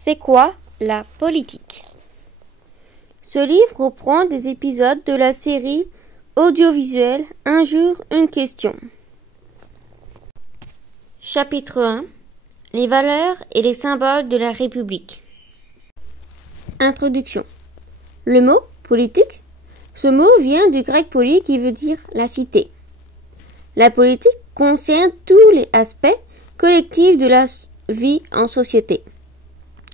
C'est quoi la politique? Ce livre reprend des épisodes de la série audiovisuelle Un jour, une question. Chapitre 1. Les valeurs et les symboles de la République. Introduction. Le mot politique, ce mot vient du grec poli qui veut dire la cité. La politique concerne tous les aspects collectifs de la vie en société.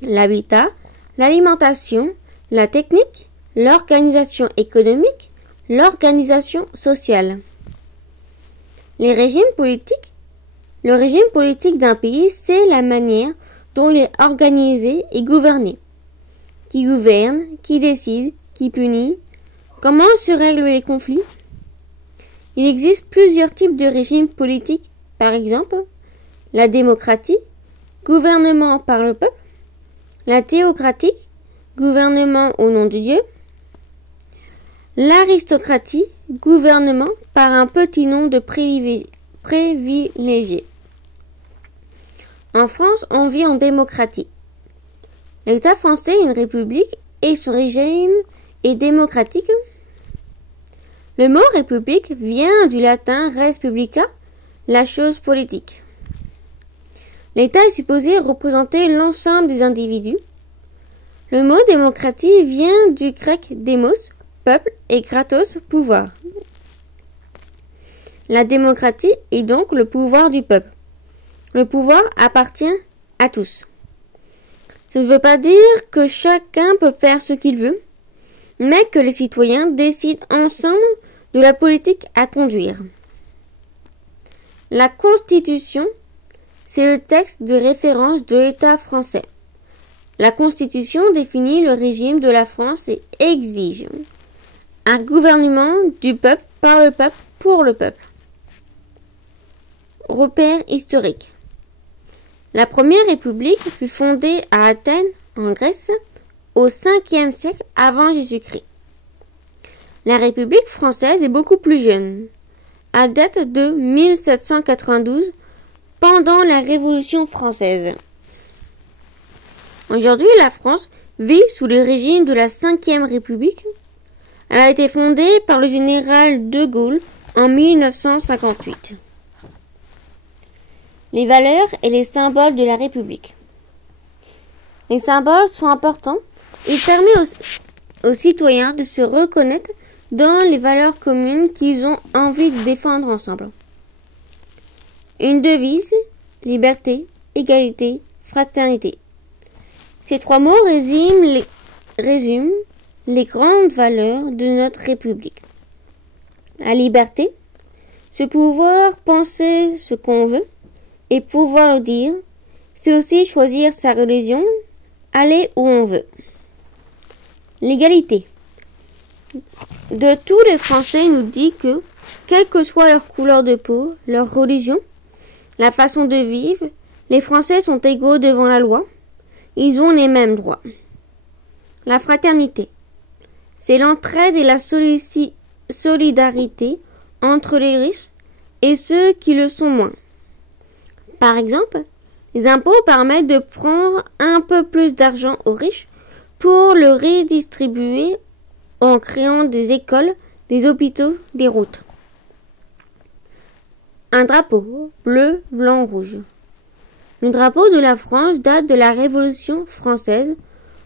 L'habitat, l'alimentation, la technique, l'organisation économique, l'organisation sociale. Le régime politique d'un pays, c'est la manière dont il est organisé et gouverné. Qui gouverne, qui décide, qui punit, comment se règlent les conflits. Il existe plusieurs types de régimes politiques, par exemple, la démocratie, gouvernement par le peuple, la théocratie, gouvernement au nom de Dieu, l'aristocratie, gouvernement par un petit nombre de privilégiés. En France, on vit en démocratie. L'État français est une république et son régime est démocratique. Le mot république vient du latin res publica, la chose politique. L'État est supposé représenter l'ensemble des individus. Le mot démocratie vient du grec démos, peuple, et kratos, pouvoir. La démocratie est donc le pouvoir du peuple. Le pouvoir appartient à tous. Ça ne veut pas dire que chacun peut faire ce qu'il veut, mais que les citoyens décident ensemble de la politique à conduire. La Constitution, c'est le texte de référence de l'État français. La Constitution définit le régime de la France et exige un gouvernement du peuple, par le peuple, pour le peuple. Repère historique. La première république fut fondée à Athènes, en Grèce, au 5e siècle avant Jésus-Christ. La République française est beaucoup plus jeune. Elle date de 1792, pendant la Révolution française. Aujourd'hui, la France vit sous le régime de la 5e République. Elle a été fondée par le général de Gaulle en 1958. Les valeurs et les symboles de la République. Les symboles sont importants. Ils permettent aux citoyens de se reconnaître dans les valeurs communes qu'ils ont envie de défendre ensemble. Une devise, liberté, égalité, fraternité. Ces trois mots résument les grandes valeurs de notre République. La liberté, c'est pouvoir penser ce qu'on veut et pouvoir le dire. C'est aussi choisir sa religion, aller où on veut. L'égalité. De tous les Français nous dit que, quelle que soit leur couleur de peau, leur religion, la façon de vivre, les Français sont égaux devant la loi. Ils ont les mêmes droits. La fraternité. C'est l'entraide et la solidarité entre les riches et ceux qui le sont moins. Par exemple, les impôts permettent de prendre un peu plus d'argent aux riches pour le redistribuer en créant des écoles, des hôpitaux, des routes. Un drapeau bleu, blanc, rouge. Le drapeau de la France date de la Révolution française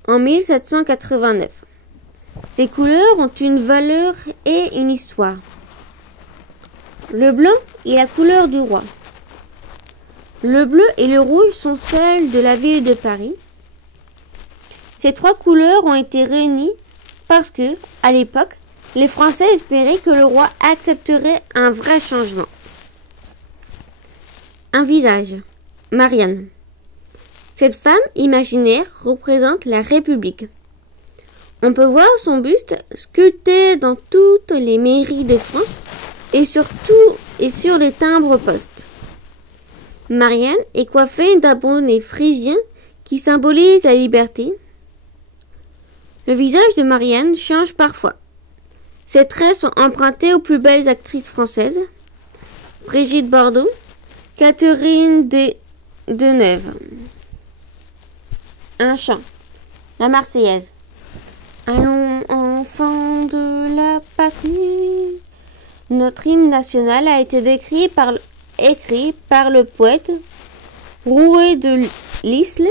en 1789. Ces couleurs ont une valeur et une histoire. Le blanc est la couleur du roi. Le bleu et le rouge sont celles de la ville de Paris. Ces trois couleurs ont été réunies parce que, à l'époque, les Français espéraient que le roi accepterait un vrai changement. Un visage. Marianne. Cette femme imaginaire représente la République. On peut voir son buste sculpté dans toutes les mairies de France et sur les timbres-poste. Marianne est coiffée d'un bonnet phrygien qui symbolise la liberté. Le visage de Marianne change parfois. Ses traits sont empruntés aux plus belles actrices françaises. Brigitte Bardot, Catherine Deneuve. un chant, la Marseillaise. Allons, enfants de la patrie. Notre hymne national a été écrit par le poète Rouet de l'Isle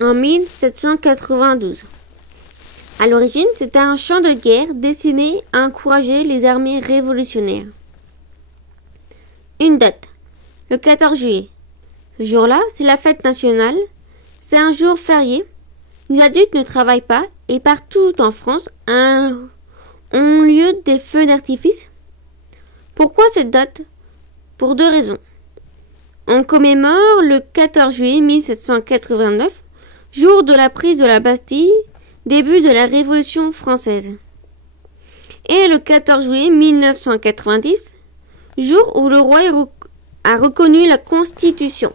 en 1792. À l'origine, c'était un chant de guerre destiné à encourager les armées révolutionnaires. Une date, le 14 juillet. Ce jour-là, c'est la fête nationale. C'est un jour férié. Les adultes ne travaillent pas et partout en France ont lieu des feux d'artifice. Pourquoi cette date? Pour deux raisons. On commémore le 14 juillet 1789, jour de la prise de la Bastille, début de la Révolution française. Et le 14 juillet 1990, jour où le roi a reconnu la Constitution.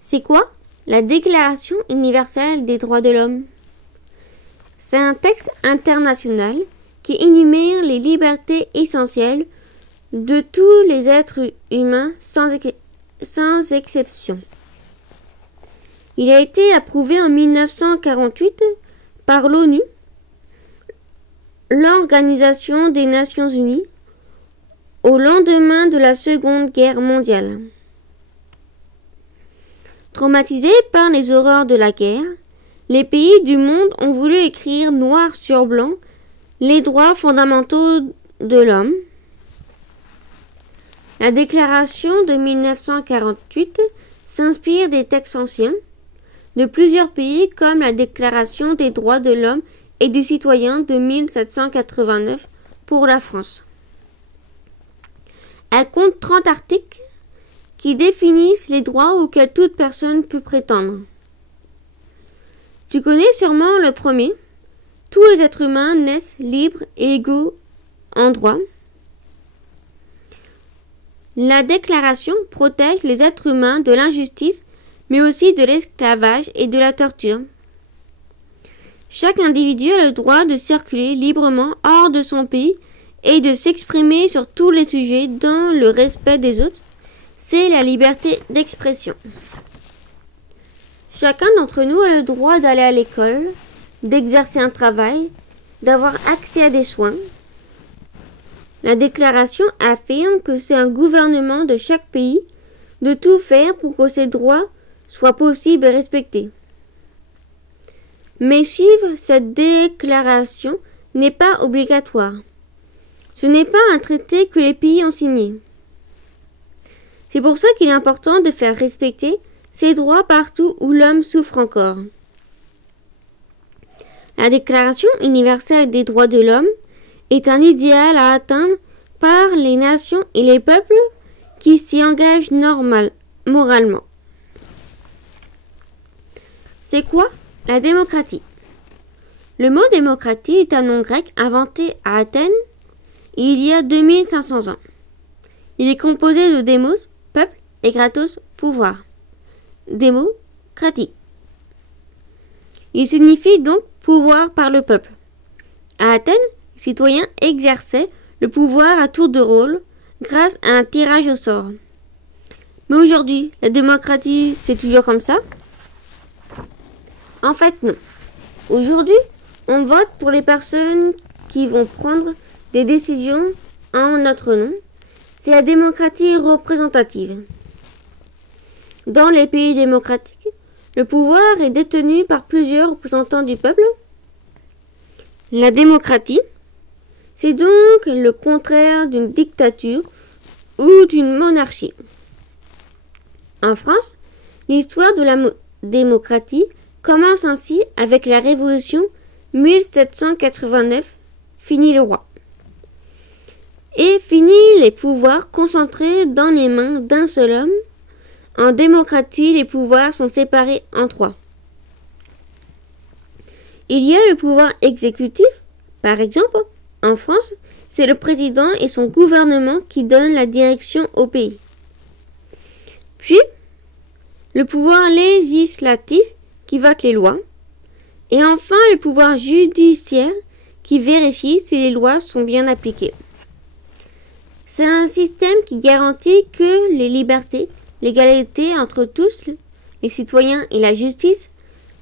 C'est quoi la Déclaration universelle des droits de l'homme? C'est un texte international qui énumère les libertés essentielles de tous les êtres humains sans exception. Il a été approuvé en 1948 par l'ONU, l'Organisation des Nations Unies, au lendemain de la Seconde Guerre mondiale. Traumatisés par les horreurs de la guerre, les pays du monde ont voulu écrire noir sur blanc les droits fondamentaux de l'homme. La déclaration de 1948 s'inspire des textes anciens de plusieurs pays comme la Déclaration des droits de l'homme et du citoyen de 1789 pour la France. Elle compte 30 articles qui définissent les droits auxquels toute personne peut prétendre. Tu connais sûrement le premier. Tous les êtres humains naissent libres et égaux en droit. La déclaration protège les êtres humains de l'injustice, mais aussi de l'esclavage et de la torture. Chaque individu a le droit de circuler librement hors de son pays et de s'exprimer sur tous les sujets dans le respect des autres. C'est la liberté d'expression. Chacun d'entre nous a le droit d'aller à l'école, d'exercer un travail, d'avoir accès à des soins. La déclaration affirme que c'est un gouvernement de chaque pays de tout faire pour que ces droits soient possibles et respectés. Mais suivre cette déclaration n'est pas obligatoire. Ce n'est pas un traité que les pays ont signé. C'est pour ça qu'il est important de faire respecter ces droits partout où l'homme souffre encore. La Déclaration universelle des droits de l'homme est un idéal à atteindre par les nations et les peuples qui s'y engagent moralement. C'est quoi la démocratie? Le mot démocratie est un nom grec inventé à Athènes il y a 2500 ans. Il est composé de démos, peuple, et kratos, pouvoir. Démocratie. Il signifie donc pouvoir par le peuple. À Athènes, les citoyens exerçaient le pouvoir à tour de rôle grâce à un tirage au sort. Mais aujourd'hui, la démocratie, c'est toujours comme ça? En fait, non. Aujourd'hui, on vote pour les personnes qui vont prendre des décisions en notre nom. C'est la démocratie représentative. Dans les pays démocratiques, le pouvoir est détenu par plusieurs représentants du peuple. La démocratie, c'est donc le contraire d'une dictature ou d'une monarchie. En France, l'histoire de la démocratie commence ainsi avec la Révolution 1789, fini le roi. Et fini les pouvoirs concentrés dans les mains d'un seul homme. En démocratie, les pouvoirs sont séparés en trois. Il y a le pouvoir exécutif, par exemple, en France, c'est le président et son gouvernement qui donnent la direction au pays. Puis, le pouvoir législatif qui vote les lois. Et enfin, le pouvoir judiciaire qui vérifie si les lois sont bien appliquées. C'est un système qui garantit que les libertés, l'égalité entre tous les citoyens et la justice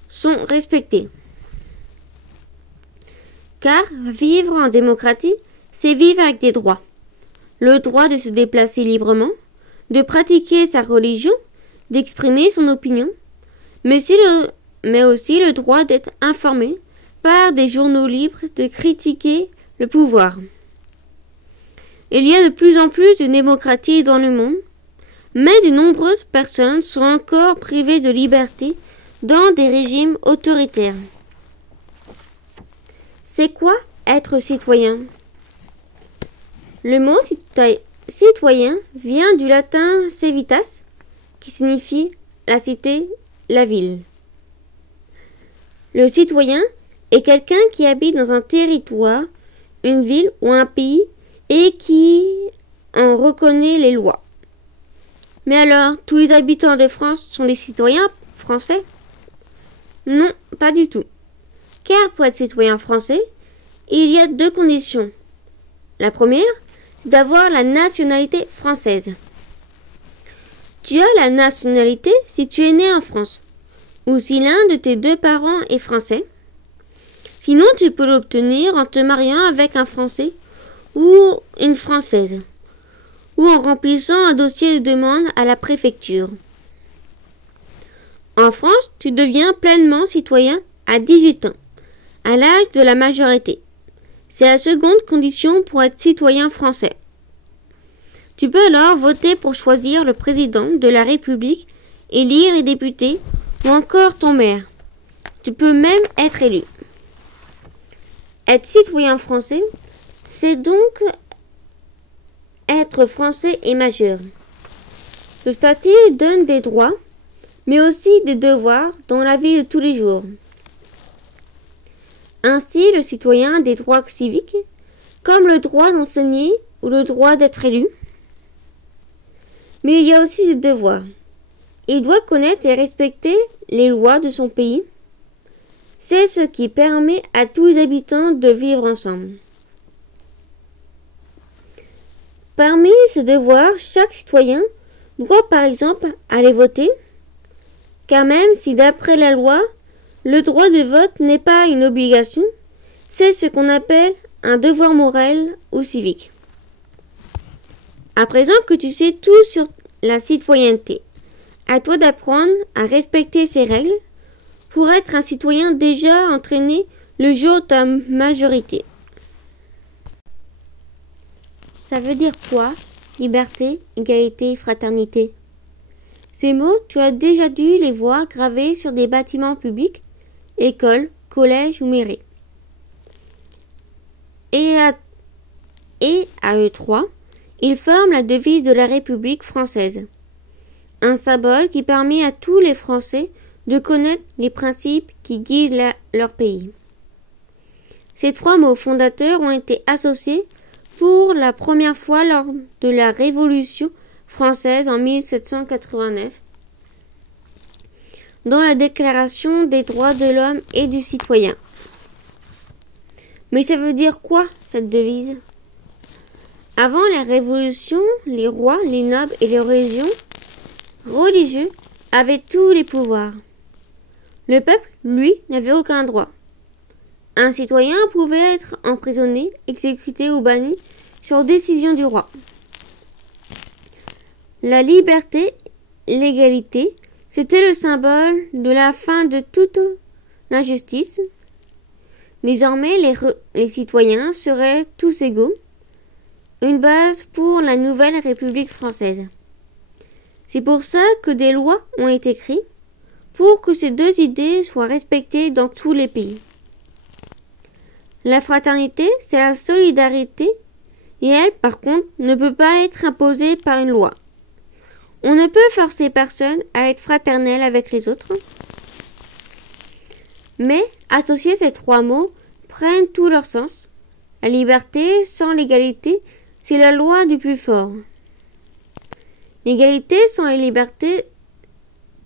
sont respectés. Car vivre en démocratie, c'est vivre avec des droits. Le droit de se déplacer librement, de pratiquer sa religion, d'exprimer son opinion, mais aussi le droit d'être informé par des journaux libres, de critiquer le pouvoir. Il y a de plus en plus de démocratie dans le monde, mais de nombreuses personnes sont encore privées de liberté dans des régimes autoritaires. C'est quoi être citoyen? Le mot citoyen vient du latin civitas, qui signifie la cité, la ville. Le citoyen est quelqu'un qui habite dans un territoire, une ville ou un pays et qui en reconnaît les lois. Mais alors, tous les habitants de France sont des citoyens français? Non, pas du tout. Car pour être citoyen français, il y a 2 conditions. La première, c'est d'avoir la nationalité française. Tu as la nationalité si tu es né en France, ou si l'un de tes 2 parents est français. Sinon, tu peux l'obtenir en te mariant avec un Français ou une Française, ou en remplissant un dossier de demande à la préfecture. En France, tu deviens pleinement citoyen à 18 ans, à l'âge de la majorité. C'est la seconde condition pour être citoyen français. Tu peux alors voter pour choisir le président de la République, élire les députés ou encore ton maire. Tu peux même être élu. Être citoyen français, c'est donc être français et majeur. Ce statut donne des droits, mais aussi des devoirs dans la vie de tous les jours. Ainsi, le citoyen a des droits civiques, comme le droit d'enseigner ou le droit d'être élu. Mais il y a aussi des devoirs. Il doit connaître et respecter les lois de son pays. C'est ce qui permet à tous les habitants de vivre ensemble. Parmi ces devoirs, chaque citoyen doit par exemple aller voter, car même si d'après la loi, le droit de vote n'est pas une obligation, c'est ce qu'on appelle un devoir moral ou civique. À présent que tu sais tout sur la citoyenneté, à toi d'apprendre à respecter ces règles pour être un citoyen déjà entraîné le jour de ta majorité. Ça veut dire quoi? Liberté, égalité, fraternité. Ces mots, tu as déjà dû les voir gravés sur des bâtiments publics, écoles, collèges ou mairies. Et à eux 3, ils forment la devise de la République française. Un symbole qui permet à tous les Français de connaître les principes qui guident leur pays. Ces 3 mots fondateurs ont été associés pour la première fois lors de la Révolution française en 1789, dans la Déclaration des droits de l'homme et du citoyen. Mais ça veut dire quoi, cette devise? Avant la Révolution, les rois, les nobles et les religieux avaient tous les pouvoirs. Le peuple, lui, n'avait aucun droit. Un citoyen pouvait être emprisonné, exécuté ou banni sur décision du roi. La liberté, l'égalité, c'était le symbole de la fin de toute l'injustice. Désormais, les citoyens seraient tous égaux, une base pour la nouvelle République française. C'est pour ça que des lois ont été créées pour que ces 2 idées soient respectées dans tous les pays. La fraternité, c'est la solidarité, et elle, par contre, ne peut pas être imposée par une loi. On ne peut forcer personne à être fraternel avec les autres. Mais, associer ces 3 mots prennent tout leur sens. La liberté sans l'égalité, c'est la loi du plus fort. L'égalité sans la liberté,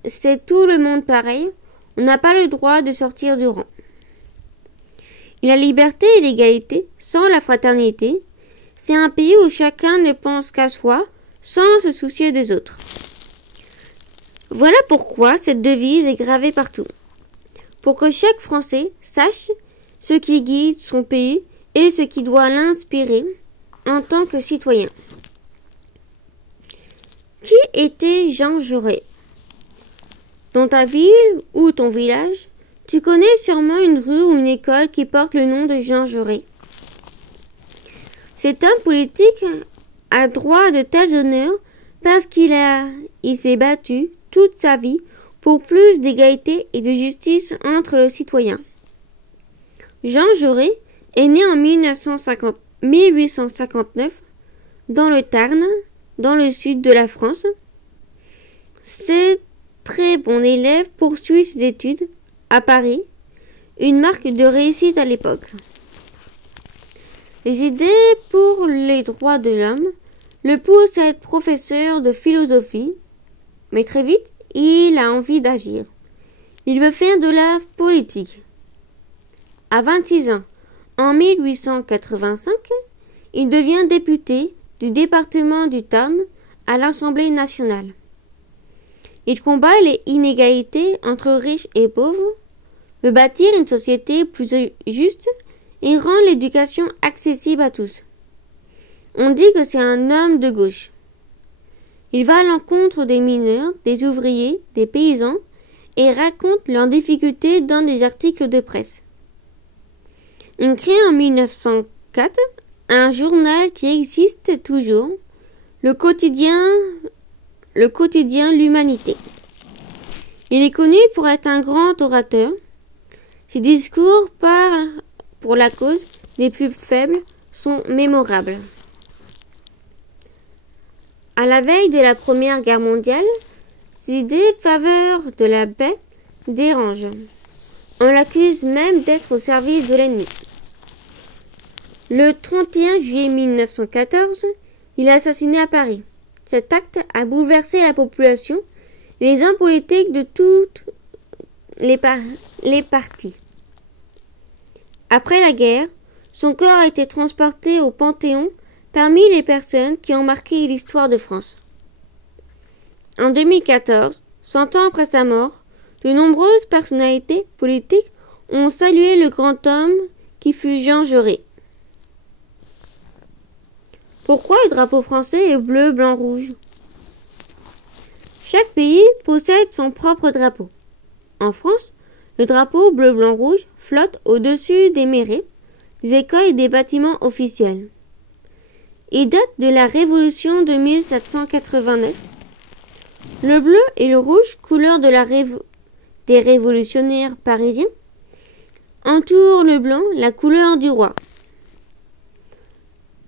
c'est tout le monde pareil. On n'a pas le droit de sortir du rang. Et la liberté et l'égalité sans la fraternité, c'est un pays où chacun ne pense qu'à soi, sans se soucier des autres. Voilà pourquoi cette devise est gravée partout. Pour que chaque Français sache ce qui guide son pays et ce qui doit l'inspirer en tant que citoyen. Qui était Jean Jaurès? Dans ta ville ou ton village, tu connais sûrement une rue ou une école qui porte le nom de Jean Jaurès. Cet homme politique a droit de tels honneurs parce qu'il s'est battu toute sa vie pour plus d'égalité et de justice entre les citoyens. Jean Jaurès est né en 1859 dans le Tarn, dans le sud de la France. Ce très bon élève poursuit ses études à Paris, une marque de réussite à l'époque. Les idées pour les droits de l'homme le poussent à être professeur de philosophie, mais très vite, il a envie d'agir. Il veut faire de la politique. À 26 ans, en 1885, il devient député du département du Tarn à l'Assemblée nationale. Il combat les inégalités entre riches et pauvres, veut bâtir une société plus juste et rend l'éducation accessible à tous. On dit que c'est un homme de gauche. Il va à l'encontre des mineurs, des ouvriers, des paysans et raconte leurs difficultés dans des articles de presse. Il crée en 1904 un journal qui existe toujours, le quotidien L'Humanité. Il est connu pour être un grand orateur. Ses discours parlent pour la cause des plus faibles sont mémorables. À la veille de la Première Guerre mondiale, ses idées faveur de la paix dérangent. On l'accuse même d'être au service de l'ennemi. Le 31 juillet 1914, il est assassiné à Paris. Cet acte a bouleversé la population et les hommes politiques de toutes les partis. Après la guerre, son corps a été transporté au Panthéon parmi les personnes qui ont marqué l'histoire de France. En 2014, 100 ans après sa mort, de nombreuses personnalités politiques ont salué le grand homme qui fut Jean Jaurès. Pourquoi le drapeau français est bleu, blanc, rouge? Chaque pays possède son propre drapeau. En France, le drapeau bleu, blanc, rouge flotte au-dessus des mairies, des écoles et des bâtiments officiels. Il date de la Révolution de 1789. Le bleu et le rouge, couleur de des révolutionnaires parisiens, entourent le blanc, la couleur du roi.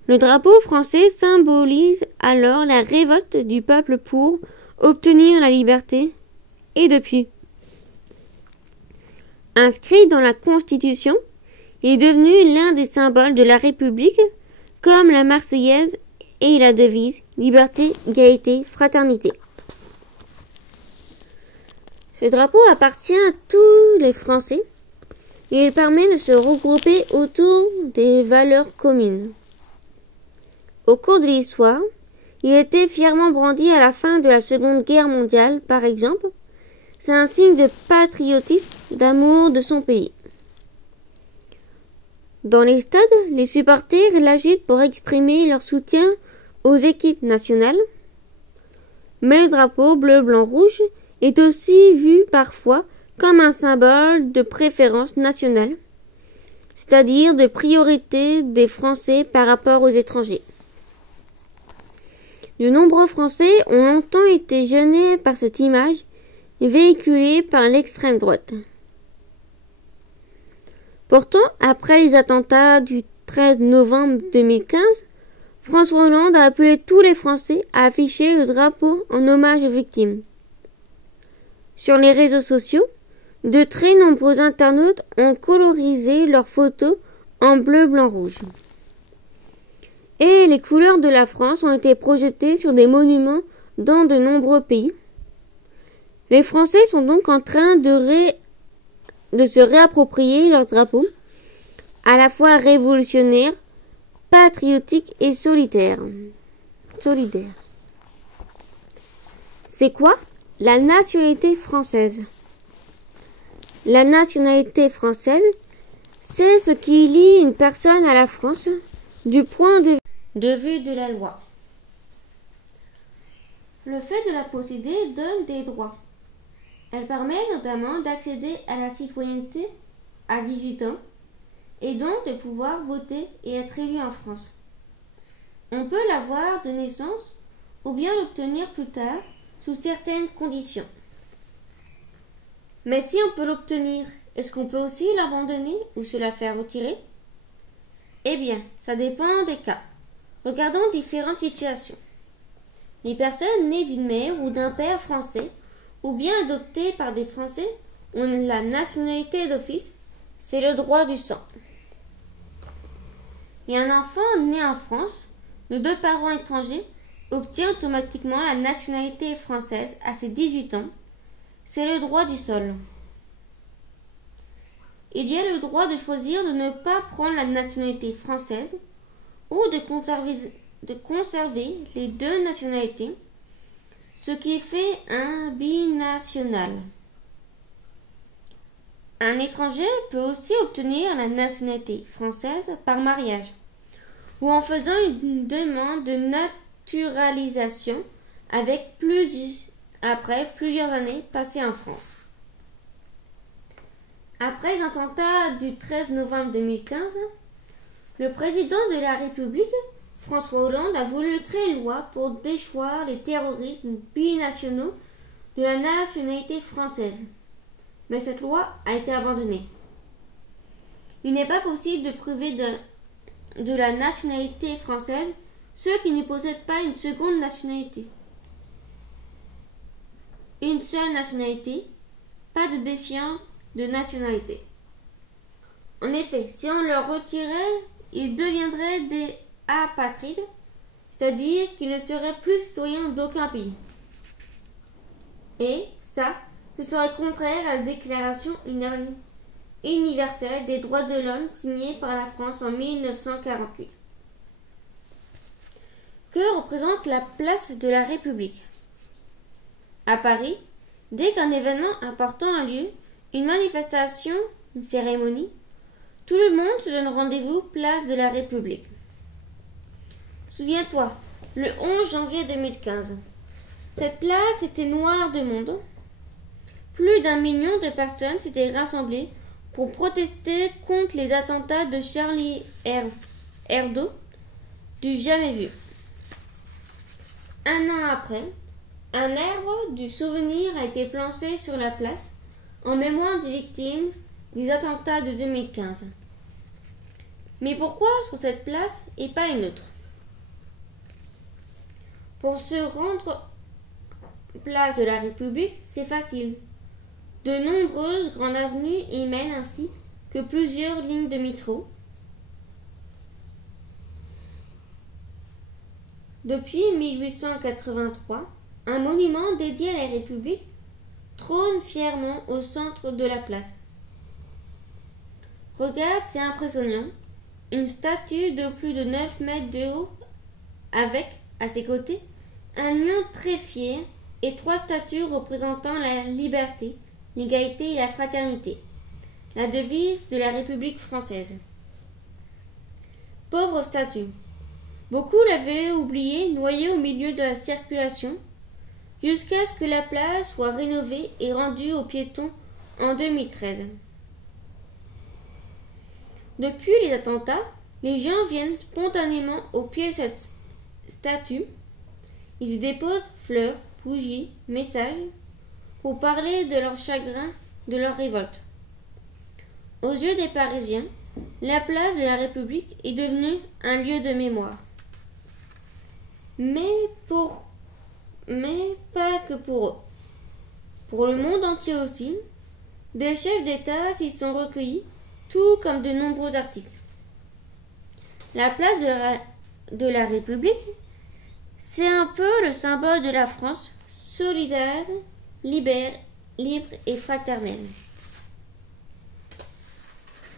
Le drapeau français symbolise alors la révolte du peuple pour obtenir la liberté et depuis. Inscrit dans la Constitution, il est devenu l'un des symboles de la République, comme la Marseillaise et la devise « Liberté, égalité, fraternité ». Ce drapeau appartient à tous les Français et il permet de se regrouper autour des valeurs communes. Au cours de l'histoire, il était fièrement brandi à la fin de la Seconde Guerre mondiale, par exemple. C'est un signe de patriotisme, d'amour de son pays. Dans les stades, les supporters l'agitent pour exprimer leur soutien aux équipes nationales. Mais le drapeau bleu, blanc, rouge est aussi vu parfois comme un symbole de préférence nationale, c'est-à-dire de priorité des Français par rapport aux étrangers. De nombreux Français ont longtemps été gênés par cette image véhiculée par l'extrême droite. Pourtant, après les attentats du 13 novembre 2015, François Hollande a appelé tous les Français à afficher le drapeau en hommage aux victimes. Sur les réseaux sociaux, de très nombreux internautes ont colorisé leurs photos en bleu, blanc, rouge. Et les couleurs de la France ont été projetées sur des monuments dans de nombreux pays. Les Français sont donc en train de se réapproprier leur drapeau, à la fois révolutionnaire, patriotique et solidaire. C'est quoi La nationalité française. La nationalité française, c'est ce qui lie une personne à la France du point de vue de la loi. Le fait de la posséder donne des droits. Elle permet notamment d'accéder à la citoyenneté à 18 ans et donc de pouvoir voter et être élu en France. On peut l'avoir de naissance ou bien l'obtenir plus tard sous certaines conditions. Mais si on peut l'obtenir, est-ce qu'on peut aussi l'abandonner ou se la faire retirer? Eh bien, ça dépend des cas. Regardons différentes situations. Les personnes nées d'une mère ou d'un père français ou bien adoptées par des Français ont la nationalité d'office, c'est le droit du sang. Et un enfant né en France, de 2 parents étrangers, obtient automatiquement la nationalité française à ses 18 ans, c'est le droit du sol. Il y a le droit de choisir de ne pas prendre la nationalité française ou de conserver les 2 nationalités, ce qui fait un binational. Un étranger peut aussi obtenir la nationalité française par mariage ou en faisant une demande de naturalisation après plusieurs années passées en France. Après les attentats du 13 novembre 2015, le président de la République, François Hollande, a voulu créer une loi pour déchoir les terroristes binationaux de la nationalité française. Mais cette loi a été abandonnée. Il n'est pas possible de priver de la nationalité française ceux qui ne possèdent pas une seconde nationalité. Une seule nationalité, pas de déchéance de nationalité. En effet, si on leur retirait, ils deviendraient des apatrides, c'est-à-dire qu'ils ne seraient plus citoyens d'aucun pays. Et ça, ce serait contraire à la Déclaration universelle des droits de l'homme signée par la France en 1948. Que représente la place de la République? À Paris, dès qu'un événement important a lieu, une manifestation, une cérémonie, tout le monde se donne rendez-vous place de la République. Souviens-toi, le 11 janvier 2015, cette place était noire de monde. Plus d'1 million de personnes s'étaient rassemblées pour protester contre les attentats de Charlie Hebdo, du jamais vu. Un an après, un arbre du souvenir a été planté sur la place en mémoire des victimes des attentats de 2015. Mais pourquoi sur cette place et pas une autre? Pour se rendre place de la République, c'est facile. De nombreuses grandes avenues y mènent ainsi que plusieurs lignes de métro. Depuis 1883, un monument dédié à la République trône fièrement au centre de la place. Regarde, c'est impressionnant. Une statue de plus de 9 mètres de haut avec, à ses côtés, un lion très fier et 3 statues représentant la liberté, l'égalité et la fraternité, la devise de la République française. Pauvre statue. Beaucoup l'avaient oubliée, noyée au milieu de la circulation, jusqu'à ce que la place soit rénovée et rendue aux piétons en 2013. Depuis les attentats, les gens viennent spontanément au pied de cette statue. Ils y déposent fleurs, bougies, messages, pour parler de leur chagrin, de leur révolte. Aux yeux des Parisiens, la place de la République est devenue un lieu de mémoire. Mais pas que pour eux. Pour le monde entier aussi, des chefs d'État s'y sont recueillis, tout comme de nombreux artistes. La place de la République, c'est un peu le symbole de la France, solidaire, libre et fraternelle.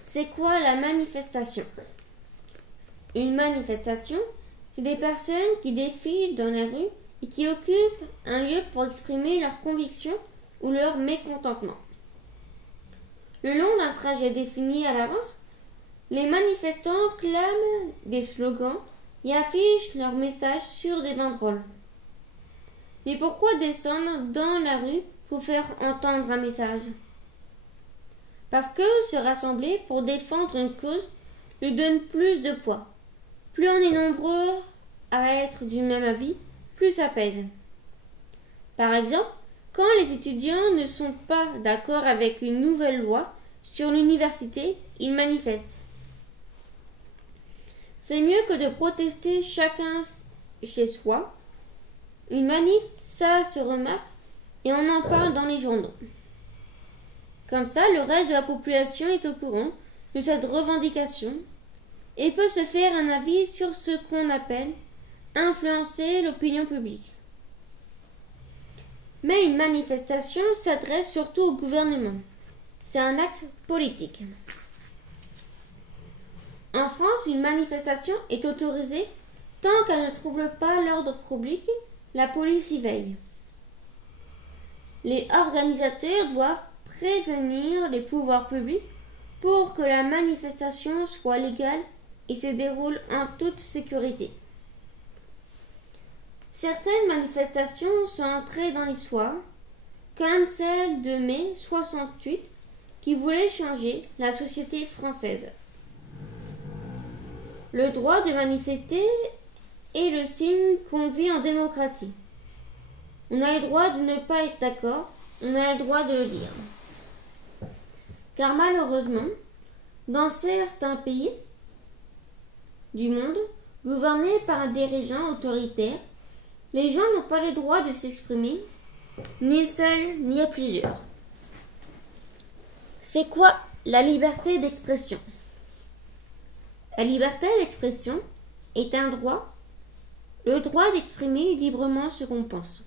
C'est quoi la manifestation? Une manifestation, c'est des personnes qui défilent dans la rue et qui occupent un lieu pour exprimer leurs convictions ou leur mécontentement. Le long d'un trajet défini à l'avance, les manifestants clament des slogans et affichent leurs messages sur des banderoles. Mais pourquoi descendre dans la rue pour faire entendre un message? Parce que se rassembler pour défendre une cause lui donne plus de poids. Plus on est nombreux à être du même avis, plus ça pèse. Par exemple, quand les étudiants ne sont pas d'accord avec une nouvelle loi sur l'université, ils manifestent. C'est mieux que de protester chacun chez soi. Une manif, ça se remarque et on en parle dans les journaux. Comme ça, le reste de la population est au courant de cette revendication et peut se faire un avis sur ce qu'on appelle influencer l'opinion publique. Mais une manifestation s'adresse surtout au gouvernement. C'est un acte politique. En France, une manifestation est autorisée tant qu'elle ne trouble pas l'ordre public, la police y veille. Les organisateurs doivent prévenir les pouvoirs publics pour que la manifestation soit légale et se déroule en toute sécurité. Certaines manifestations sont entrées dans l'histoire, comme celle de mai 68 qui voulait changer la société française. Le droit de manifester est le signe qu'on vit en démocratie. On a le droit de ne pas être d'accord, on a le droit de le dire. Car malheureusement, dans certains pays du monde, gouvernés par un dirigeant autoritaire, les gens n'ont pas le droit de s'exprimer, ni seuls, ni à plusieurs. C'est quoi la liberté d'expression? La liberté d'expression est un droit, le droit d'exprimer librement ce qu'on pense.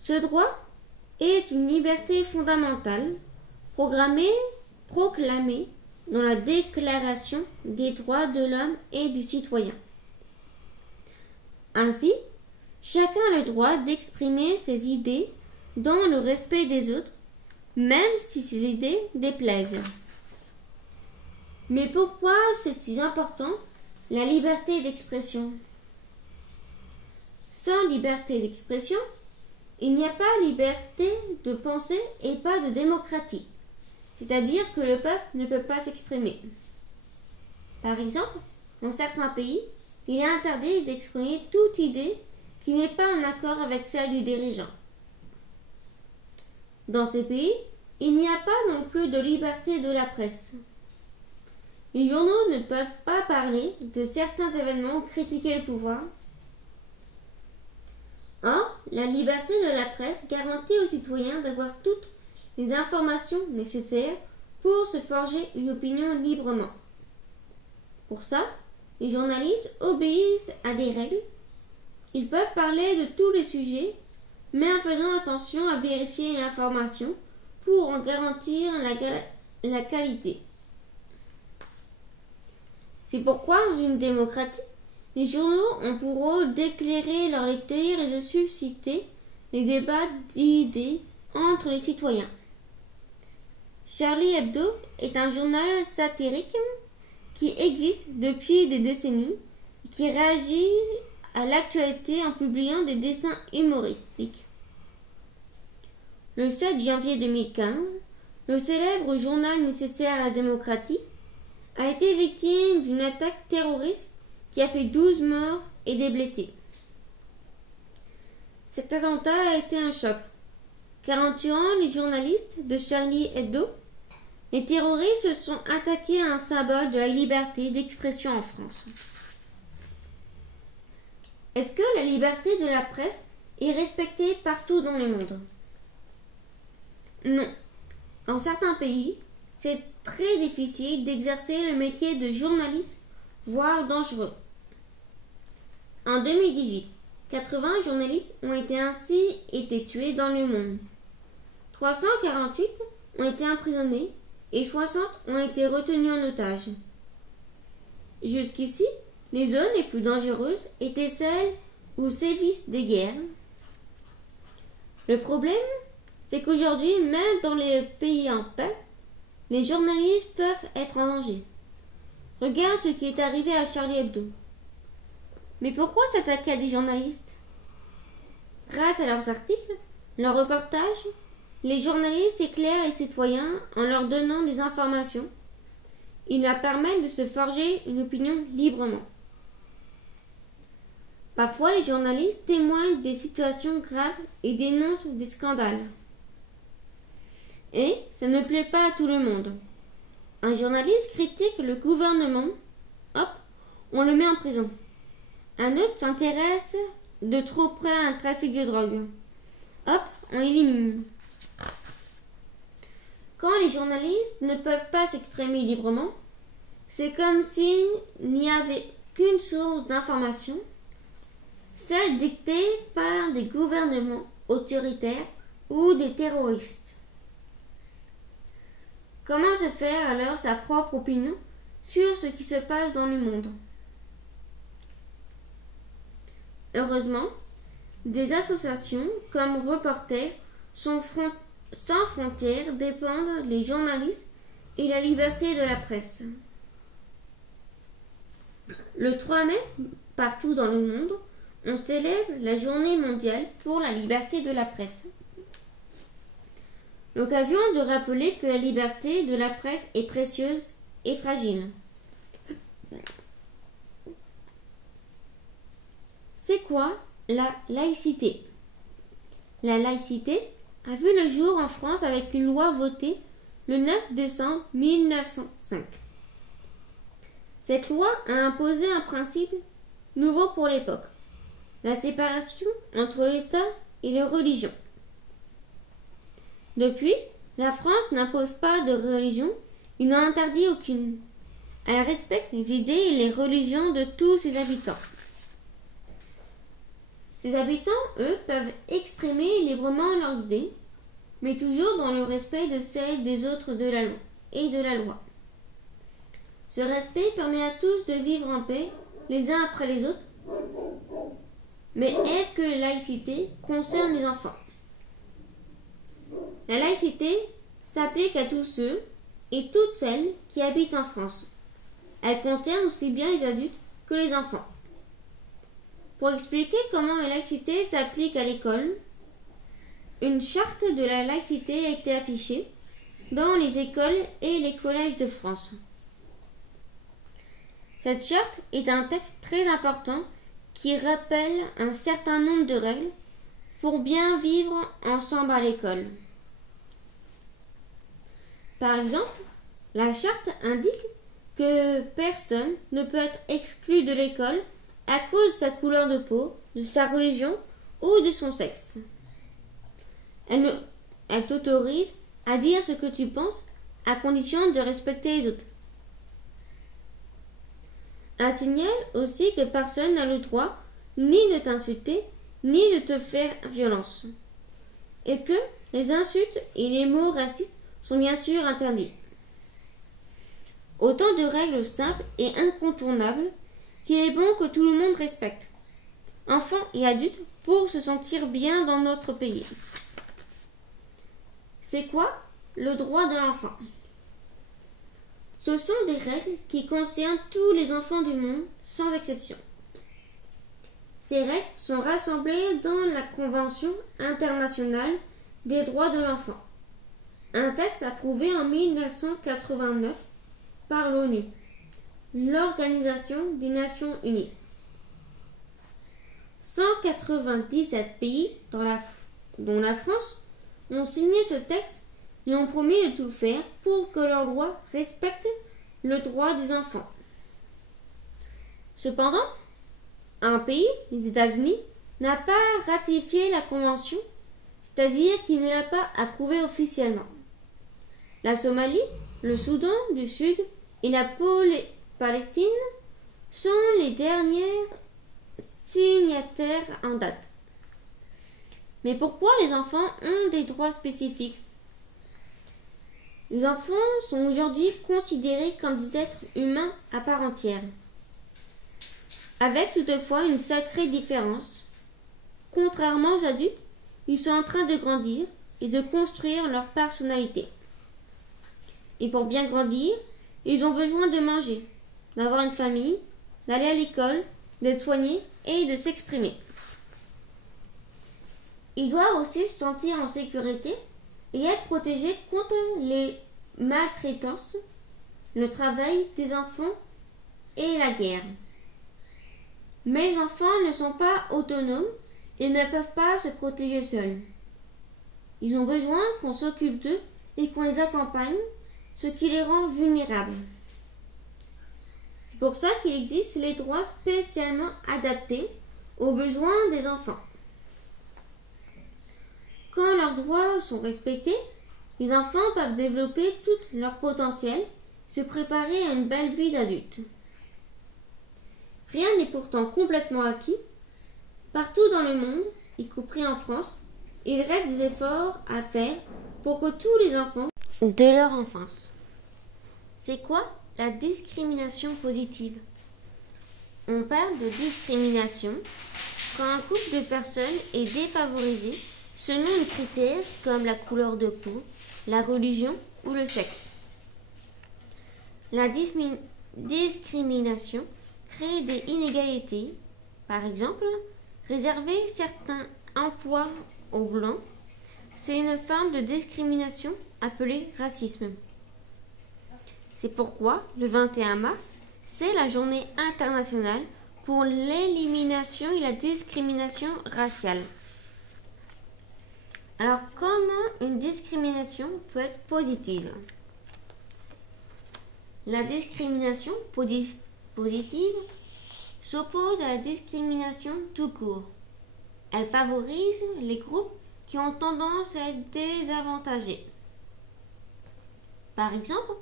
Ce droit est une liberté fondamentale, proclamée dans la Déclaration des droits de l'homme et du citoyen. Ainsi, chacun a le droit d'exprimer ses idées dans le respect des autres, même si ces idées déplaisent. Mais pourquoi c'est si important, la liberté d'expression? Sans liberté d'expression, il n'y a pas liberté de penser et pas de démocratie, c'est-à-dire que le peuple ne peut pas s'exprimer. Par exemple, dans certains pays, il est interdit d'exprimer toute idée qui n'est pas en accord avec celle du dirigeant. Dans ces pays, il n'y a pas non plus de liberté de la presse. Les journaux ne peuvent pas parler de certains événements ou critiquer le pouvoir. Or, la liberté de la presse garantit aux citoyens d'avoir toutes les informations nécessaires pour se forger une opinion librement. Pour ça, les journalistes obéissent à des règles. Ils peuvent parler de tous les sujets, mais en faisant attention à vérifier l'information pour en garantir la qualité. C'est pourquoi, dans une démocratie, les journaux ont pour rôle d'éclairer leurs lecteurs et de susciter les débats d'idées entre les citoyens. Charlie Hebdo est un journal satirique qui existe depuis des décennies et qui réagit à l'actualité en publiant des dessins humoristiques. Le 7 janvier 2015, le célèbre journal nécessaire à la démocratie a été victime d'une attaque terroriste qui a fait 12 morts et des blessés. Cet attentat a été un choc, car en tuant les journalistes de Charlie Hebdo, les terroristes se sont attaqués à un symbole de la liberté d'expression en France. Est-ce que la liberté de la presse est respectée partout dans le monde? Non. Dans certains pays, c'est très difficile d'exercer le métier de journaliste, voire dangereux. En 2018, 80 journalistes ont ainsi été tués dans le monde. 348 ont été emprisonnés et 60 ont été retenus en otage. Jusqu'ici, les zones les plus dangereuses étaient celles ou sévissent des guerres. Le problème, c'est qu'aujourd'hui, même dans les pays en paix, les journalistes peuvent être en danger. Regarde ce qui est arrivé à Charlie Hebdo. Mais pourquoi s'attaquer à des journalistes? Grâce à leurs articles, leurs reportages, les journalistes éclairent les citoyens en leur donnant des informations. Ils leur permettent de se forger une opinion librement. Parfois, les journalistes témoignent des situations graves et dénoncent des scandales. Et ça ne plaît pas à tout le monde. Un journaliste critique le gouvernement, hop, on le met en prison. Un autre s'intéresse de trop près à un trafic de drogue. Hop, on l'élimine. Quand les journalistes ne peuvent pas s'exprimer librement, c'est comme s'il n'y avait qu'une source d'information, celle dictée par des gouvernements autoritaires ou des terroristes. Comment se faire alors sa propre opinion sur ce qui se passe dans le monde? Heureusement, des associations comme Reporters sans frontières défendent les journalistes et la liberté de la presse. Le 3 mai, partout dans le monde, on célèbre la Journée mondiale pour la liberté de la presse. L'occasion de rappeler que la liberté de la presse est précieuse et fragile. C'est quoi la laïcité? La laïcité a vu le jour en France avec une loi votée le 9 décembre 1905. Cette loi a imposé un principe nouveau pour l'époque, la séparation entre l'État et les religions. Depuis, la France n'impose pas de religion, il n'en interdit aucune. Elle respecte les idées et les religions de tous ses habitants. Ses habitants, eux, peuvent exprimer librement leurs idées, mais toujours dans le respect de celles des autres de la loi et de la loi. Ce respect permet à tous de vivre en paix, les uns après les autres. Mais est-ce que la laïcité concerne les enfants? La laïcité s'applique à tous ceux et toutes celles qui habitent en France. Elle concerne aussi bien les adultes que les enfants. Pour expliquer comment la laïcité s'applique à l'école, une charte de la laïcité a été affichée dans les écoles et les collèges de France. Cette charte est un texte très important qui rappelle un certain nombre de règles pour bien vivre ensemble à l'école. Par exemple, la charte indique que personne ne peut être exclu de l'école à cause de sa couleur de peau, de sa religion ou de son sexe. Elle t'autorise à dire ce que tu penses à condition de respecter les autres. Elle signale aussi que personne n'a le droit ni de t'insulter ni de te faire violence et que les insultes et les mots racistes sont bien sûr interdits. Autant de règles simples et incontournables qu'il est bon que tout le monde respecte, enfants et adultes, pour se sentir bien dans notre pays. C'est quoi le droit de l'enfant? Ce sont des règles qui concernent tous les enfants du monde, sans exception. Ces règles sont rassemblées dans la Convention internationale des droits de l'enfant, un texte approuvé en 1989 par l'ONU, l'Organisation des Nations Unies. 197 pays, dont la France, ont signé ce texte et ont promis de tout faire pour que leurs lois respectent le droit des enfants. Cependant, un pays, les États-Unis, n'a pas ratifié la Convention, c'est-à-dire qu'il ne l'a pas approuvée officiellement. La Somalie, le Soudan du Sud et la Palestine sont les dernières signataires en date. Mais pourquoi les enfants ont des droits spécifiques? Les enfants sont aujourd'hui considérés comme des êtres humains à part entière, avec toutefois une sacrée différence. Contrairement aux adultes, ils sont en train de grandir et de construire leur personnalité. Et pour bien grandir, ils ont besoin de manger, d'avoir une famille, d'aller à l'école, d'être soignés et de s'exprimer. Ils doivent aussi se sentir en sécurité et être protégés contre les maltraitances, le travail des enfants et la guerre. Mais les enfants ne sont pas autonomes et ne peuvent pas se protéger seuls. Ils ont besoin qu'on s'occupe d'eux et qu'on les accompagne, ce qui les rend vulnérables. C'est pour ça qu'il existe les droits spécialement adaptés aux besoins des enfants. Quand leurs droits sont respectés, les enfants peuvent développer tout leur potentiel, se préparer à une belle vie d'adulte. Rien n'est pourtant complètement acquis. Partout dans le monde, y compris en France, il reste des efforts à faire pour que tous les enfants de leur enfance. C'est quoi la discrimination positive? On parle de discrimination quand un couple de personnes est défavorisé selon des critères comme la couleur de peau, la religion ou le sexe. La discrimination crée des inégalités. Par exemple, réserver certains emplois aux blancs, c'est une forme de discrimination appelée racisme. C'est pourquoi le 21 mars, c'est la journée internationale pour l'élimination et la discrimination raciale. Alors, comment une discrimination peut être positive? La discrimination positive s'oppose à la discrimination tout court. Elle favorise les groupes qui ont tendance à être désavantagés. Par exemple,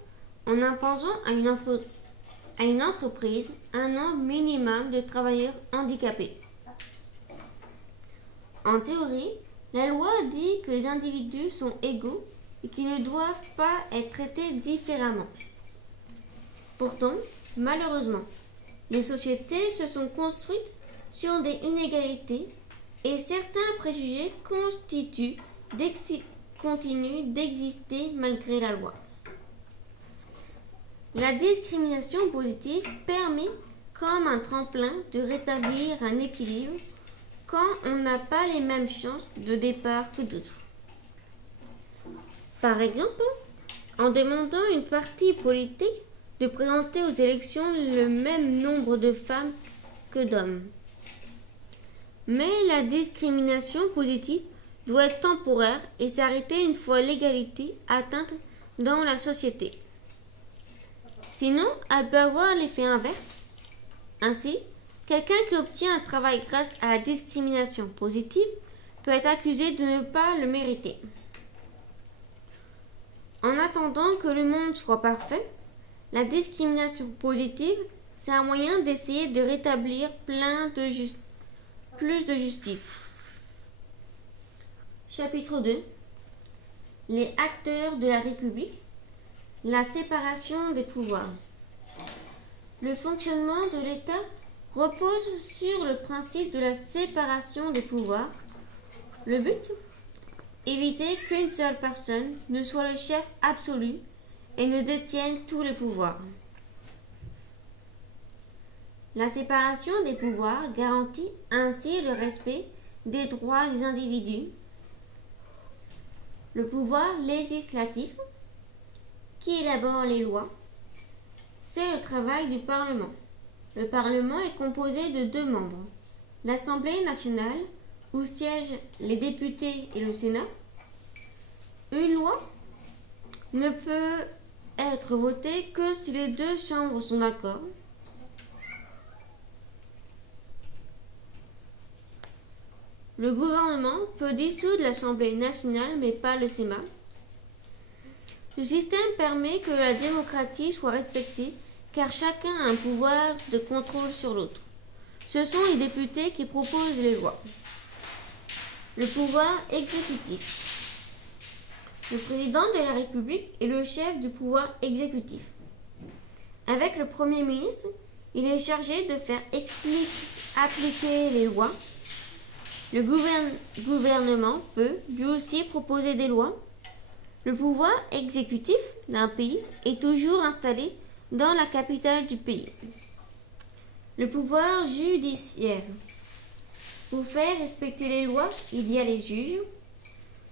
en imposant à une entreprise un nombre minimum de travailleurs handicapés. En théorie, la loi dit que les individus sont égaux et qu'ils ne doivent pas être traités différemment. Pourtant, malheureusement, les sociétés se sont construites sur des inégalités et certains préjugés continuent d'exister malgré la loi. La discrimination positive permet, comme un tremplin, de rétablir un équilibre quand on n'a pas les mêmes chances de départ que d'autres. Par exemple, en demandant à une parti politique de présenter aux élections le même nombre de femmes que d'hommes. Mais la discrimination positive doit être temporaire et s'arrêter une fois l'égalité atteinte dans la société. Sinon, elle peut avoir l'effet inverse. Ainsi, quelqu'un qui obtient un travail grâce à la discrimination positive peut être accusé de ne pas le mériter. En attendant que le monde soit parfait, la discrimination positive, c'est un moyen d'essayer de rétablir plus de justice. Chapitre 2. Les acteurs de la République. La séparation des pouvoirs. Le fonctionnement de l'État repose sur le principe de la séparation des pouvoirs. Le but? Éviter qu'une seule personne ne soit le chef absolu et ne détienne tous les pouvoirs. La séparation des pouvoirs garantit ainsi le respect des droits des individus. Le pouvoir législatif, qui élabore les lois, c'est le travail du Parlement. Le Parlement est composé de 2 membres, l'Assemblée nationale, où siègent les députés et le Sénat. Une loi ne peut être votée que si les 2 chambres sont d'accord. Le gouvernement peut dissoudre l'Assemblée nationale, mais pas le Sénat. Ce système permet que la démocratie soit respectée, car chacun a un pouvoir de contrôle sur l'autre. Ce sont les députés qui proposent les lois. Le pouvoir exécutif. Le président de la République est le chef du pouvoir exécutif. Avec le Premier ministre, il est chargé de faire appliquer les lois. Le gouvernement peut lui aussi proposer des lois. Le pouvoir exécutif d'un pays est toujours installé dans la capitale du pays. Le pouvoir judiciaire. Pour faire respecter les lois, il y a les juges.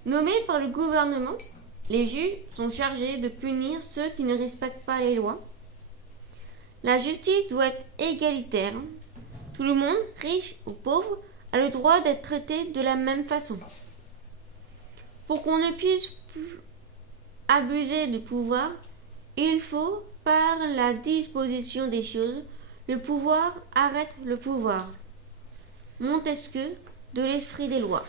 Nommés par le gouvernement, les juges sont chargés de punir ceux qui ne respectent pas les lois. La justice doit être égalitaire. Tout le monde, riche ou pauvre, a le droit d'être traité de la même façon. Pour qu'on ne puisse plus abuser du pouvoir, il faut, par la disposition des choses, le pouvoir arrête le pouvoir. Montesquieu, de l'Esprit des lois.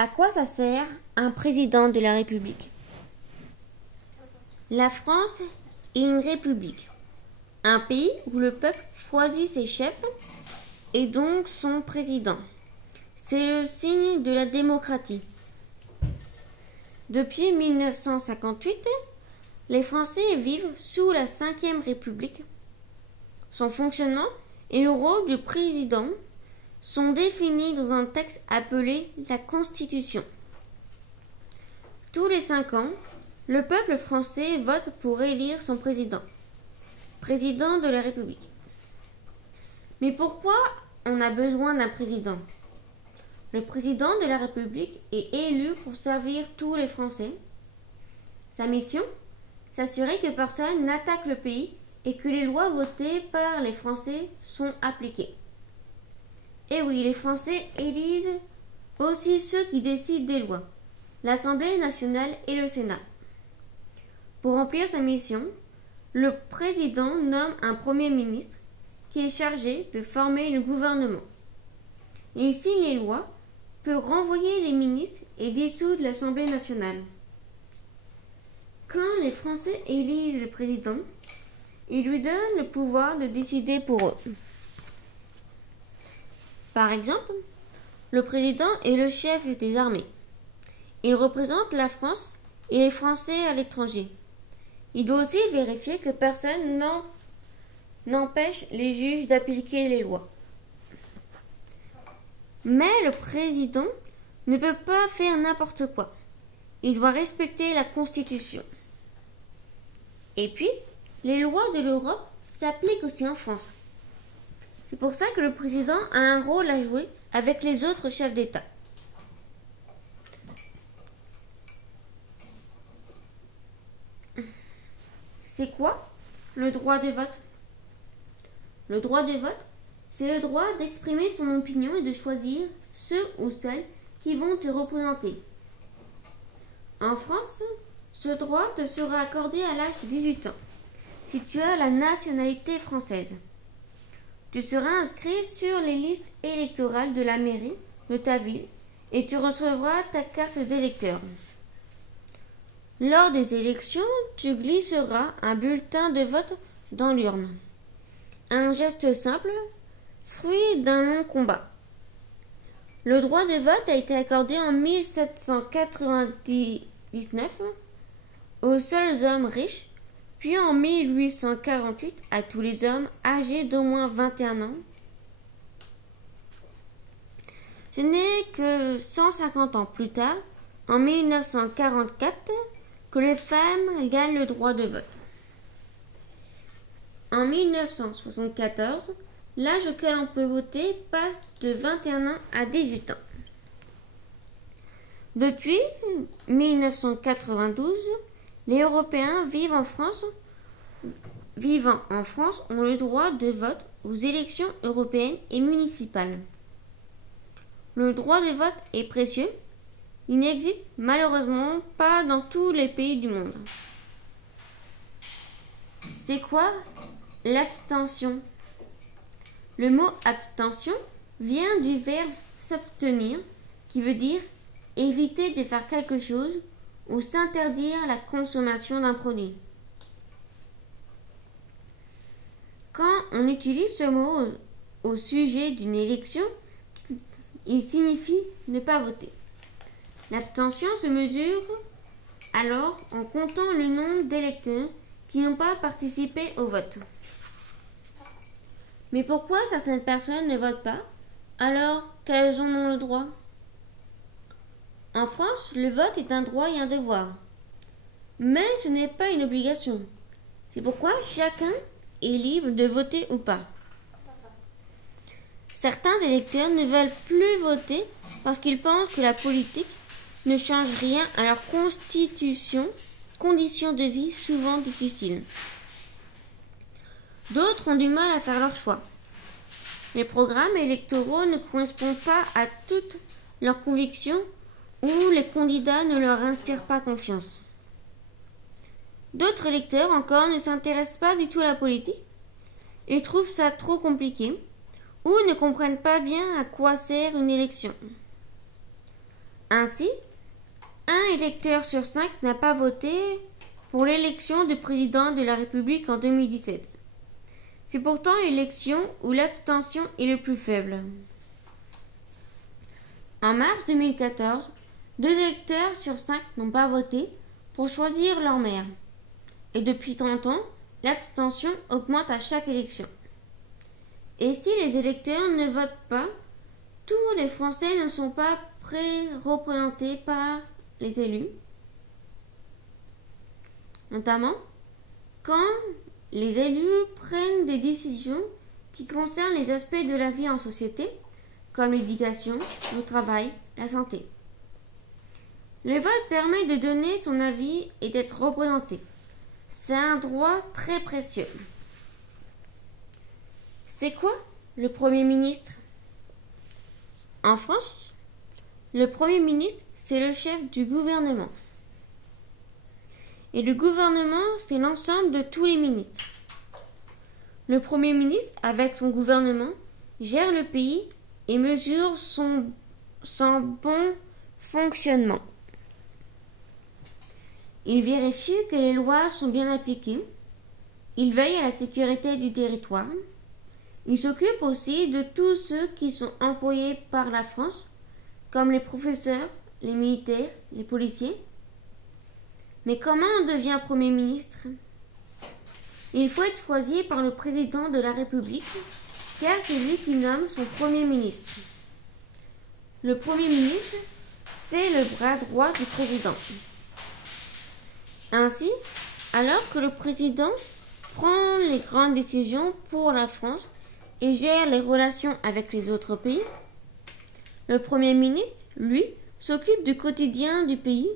À quoi ça sert un président de la République? La France est une république, un pays où le peuple choisit ses chefs et donc son président. C'est le signe de la démocratie. Depuis 1958, les Français vivent sous la Ve République. Son fonctionnement et le rôle du président sont définis dans un texte appelé la Constitution. Tous les 5 ans, le peuple français vote pour élire son président de la République. Mais pourquoi on a besoin d'un président? Le président de la République est élu pour servir tous les Français. Sa mission? S'assurer que personne n'attaque le pays et que les lois votées par les Français sont appliquées. Et oui, les Français élisent aussi ceux qui décident des lois, l'Assemblée nationale et le Sénat. Pour remplir sa mission, le président nomme un Premier ministre qui est chargé de former le gouvernement. Il signe les lois, peut renvoyer les ministres et dissoudre l'Assemblée nationale. Quand les Français élisent le président, ils lui donnent le pouvoir de décider pour eux. Par exemple, le président est le chef des armées. Il représente la France et les Français à l'étranger. Il doit aussi vérifier que personne n'empêche les juges d'appliquer les lois. Mais le président ne peut pas faire n'importe quoi. Il doit respecter la Constitution. Et puis, les lois de l'Europe s'appliquent aussi en France. C'est pour ça que le président a un rôle à jouer avec les autres chefs d'État. C'est quoi le droit de vote? Le droit de vote, c'est le droit d'exprimer son opinion et de choisir ceux ou celles qui vont te représenter. En France, ce droit te sera accordé à l'âge de 18 ans, si tu as la nationalité française. Tu seras inscrit sur les listes électorales de la mairie de ta ville et tu recevras ta carte d'électeur. Lors des élections, tu glisseras un bulletin de vote dans l'urne. Un geste simple, fruit d'un long combat. Le droit de vote a été accordé en 1799 aux seuls hommes riches, puis en 1848 à tous les hommes âgés d'au moins 21 ans. Ce n'est que 150 ans plus tard, en 1944, que les femmes gagnent le droit de vote. En 1974, l'âge auquel on peut voter passe de 21 ans à 18 ans. Depuis 1992, les Européens vivant en France ont le droit de vote aux élections européennes et municipales. Le droit de vote est précieux. Il n'existe malheureusement pas dans tous les pays du monde. C'est quoi l'abstention? Le mot abstention vient du verbe s'abstenir, qui veut dire éviter de faire quelque chose ou s'interdire la consommation d'un produit. Quand on utilise ce mot au sujet d'une élection, il signifie ne pas voter. L'abstention se mesure alors en comptant le nombre d'électeurs qui n'ont pas participé au vote. Mais pourquoi certaines personnes ne votent pas Alors, quels en ont le droit? En France, le vote est un droit et un devoir. Mais ce n'est pas une obligation. C'est pourquoi chacun est libre de voter ou pas. Certains électeurs ne veulent plus voter parce qu'ils pensent que la politique ne change rien à leur conditions de vie souvent difficiles. D'autres ont du mal à faire leur choix. Les programmes électoraux ne correspondent pas à toutes leurs convictions ou les candidats ne leur inspirent pas confiance. D'autres électeurs encore ne s'intéressent pas du tout à la politique. Ils trouvent ça trop compliqué ou ne comprennent pas bien à quoi sert une élection. Ainsi, un électeur sur 5 n'a pas voté pour l'élection du président de la République en 2017. C'est pourtant l'élection où l'abstention est le plus faible. En mars 2014, 2 électeurs sur 5 n'ont pas voté pour choisir leur maire. Et depuis 30 ans, l'abstention augmente à chaque élection. Et si les électeurs ne votent pas, tous les Français ne sont pas représentés par les élus. Notamment, quand les élus prennent des décisions qui concernent les aspects de la vie en société, comme l'éducation, le travail, la santé. Le vote permet de donner son avis et d'être représenté. C'est un droit très précieux. C'est quoi le Premier ministre? En France, le Premier ministre, c'est le chef du gouvernement. Et le gouvernement, c'est l'ensemble de tous les ministres. Le Premier ministre, avec son gouvernement, gère le pays et mesure son bon fonctionnement. Il vérifie que les lois sont bien appliquées. Il veille à la sécurité du territoire. Il s'occupe aussi de tous ceux qui sont employés par la France, comme les professeurs, les militaires, les policiers. Mais comment on devient Premier ministre? Il faut être choisi par le président de la République, car c'est lui qui nomme son Premier ministre. Le Premier ministre, c'est le bras droit du président. Ainsi, alors que le président prend les grandes décisions pour la France et gère les relations avec les autres pays, le Premier ministre, lui, s'occupe du quotidien du pays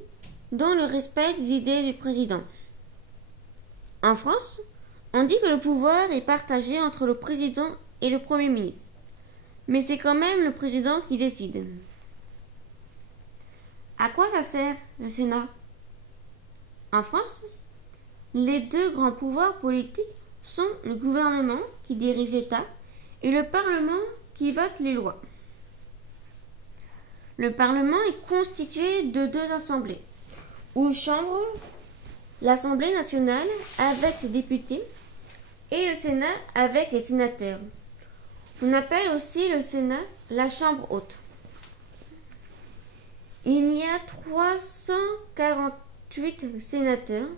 dans le respect des idées du président. En France, on dit que le pouvoir est partagé entre le président et le Premier ministre, mais c'est quand même le président qui décide. À quoi ça sert le Sénat? En France, les 2 grands pouvoirs politiques sont le gouvernement qui dirige l'État et le Parlement qui vote les lois. Le Parlement est constitué de 2 assemblées, ou chambres, l'Assemblée nationale avec les députés et le Sénat avec les sénateurs. On appelle aussi le Sénat la Chambre haute. Il y a 348 sénateurs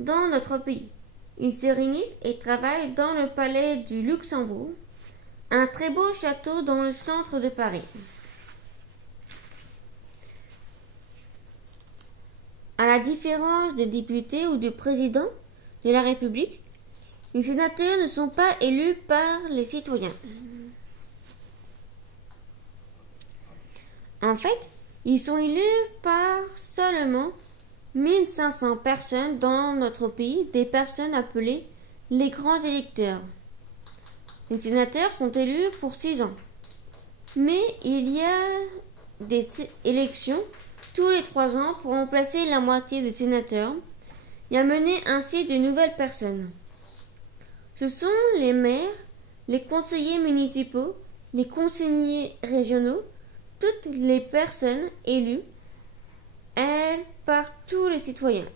dans notre pays. Ils se réunissent et travaillent dans le palais du Luxembourg, un très beau château dans le centre de Paris. À la différence des députés ou du président de la République, les sénateurs ne sont pas élus par les citoyens. En fait, ils sont élus par seulement 1500 personnes dans notre pays, des personnes appelées les grands électeurs. Les sénateurs sont élus pour 6 ans. Mais il y a des élections tous les 3 ans pour remplacer la moitié des sénateurs et amener ainsi de nouvelles personnes. Ce sont les maires, les conseillers municipaux, les conseillers régionaux, toutes les personnes élues, elles par tous les citoyens.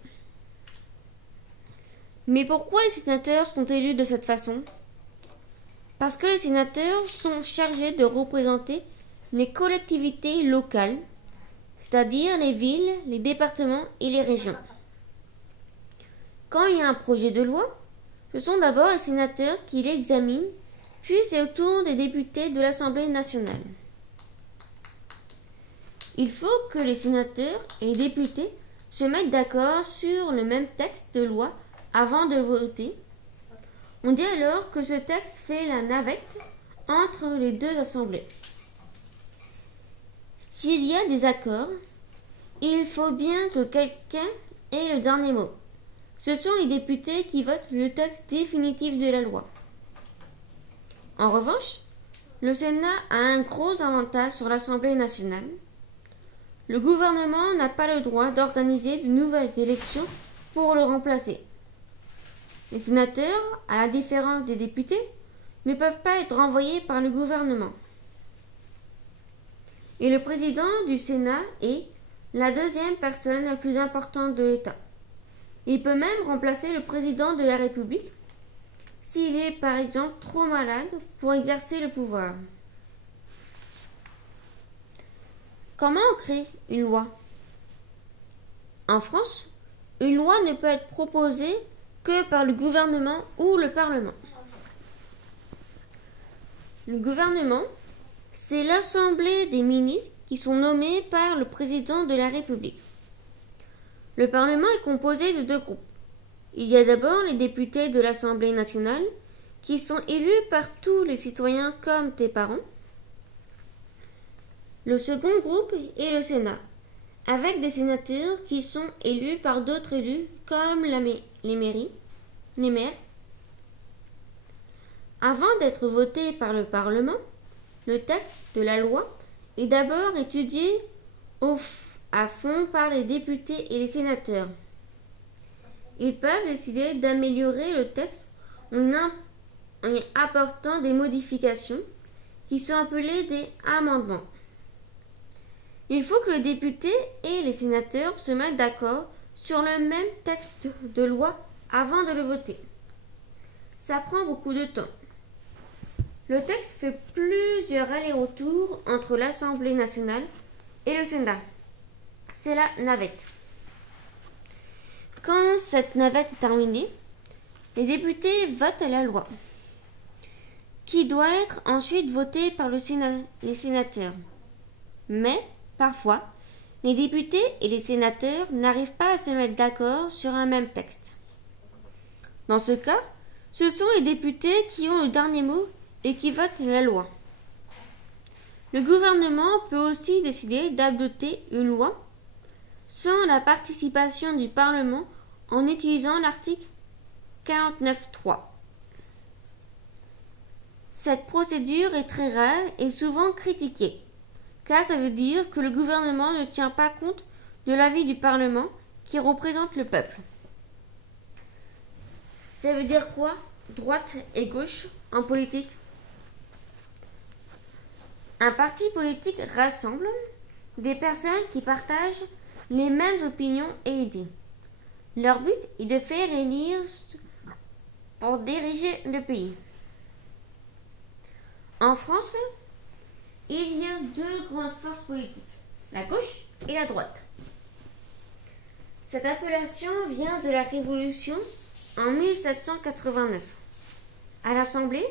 Mais pourquoi les sénateurs sont élus de cette façon? Parce que les sénateurs sont chargés de représenter les collectivités locales, c'est-à-dire les villes, les départements et les régions. Quand il y a un projet de loi, ce sont d'abord les sénateurs qui l'examinent Puis c'est au tour des députés de l'Assemblée nationale. Il faut que les sénateurs et les députés se mettent d'accord sur le même texte de loi avant de voter. On dit alors que ce texte fait la navette entre les deux assemblées. S'il y a des accords, il faut bien que quelqu'un ait le dernier mot. Ce sont les députés qui votent le texte définitif de la loi. En revanche, le Sénat a un gros avantage sur l'Assemblée nationale. Le gouvernement n'a pas le droit d'organiser de nouvelles élections pour le remplacer. Les sénateurs, à la différence des députés, ne peuvent pas être renvoyés par le gouvernement. Et le président du Sénat est la deuxième personne la plus importante de l'État. Il peut même remplacer le président de la République s'il est par exemple trop malade pour exercer le pouvoir. Comment on crée une loi? En France, une loi ne peut être proposée que par le gouvernement ou le Parlement. Le gouvernement, c'est l'Assemblée des ministres qui sont nommés par le président de la République. Le Parlement est composé de deux groupes. Il y a d'abord les députés de l'Assemblée nationale qui sont élus par tous les citoyens comme tes parents. Le second groupe est le Sénat, avec des sénateurs qui sont élus par d'autres élus comme les maires. Avant d'être voté par le Parlement, le texte de la loi est d'abord étudié à fond par les députés et les sénateurs. Ils peuvent décider d'améliorer le texte en y apportant des modifications qui sont appelées des amendements. Il faut que les députés et les sénateurs se mettent d'accord sur le même texte de loi avant de le voter. Ça prend beaucoup de temps. Le texte fait plusieurs allers-retours entre l'Assemblée nationale et le Sénat. C'est la navette. Quand cette navette est terminée, les députés votent la loi, qui doit être ensuite votée par les sénateurs. Mais, parfois, les députés et les sénateurs n'arrivent pas à se mettre d'accord sur un même texte. Dans ce cas, ce sont les députés qui ont le dernier mot et qui votent la loi. Le gouvernement peut aussi décider d'adopter une loi sans la participation du Parlement en utilisant l'article 49.3. Cette procédure est très rare et souvent critiquée, car ça veut dire que le gouvernement ne tient pas compte de l'avis du Parlement qui représente le peuple. Ça veut dire quoi, droite et gauche, en politique? Un parti politique rassemble des personnes qui partagent les mêmes opinions et idées. Leur but est de faire élire pour diriger le pays. En France, il y a deux grandes forces politiques, la gauche et la droite. Cette appellation vient de la Révolution en 1789. À l'Assemblée,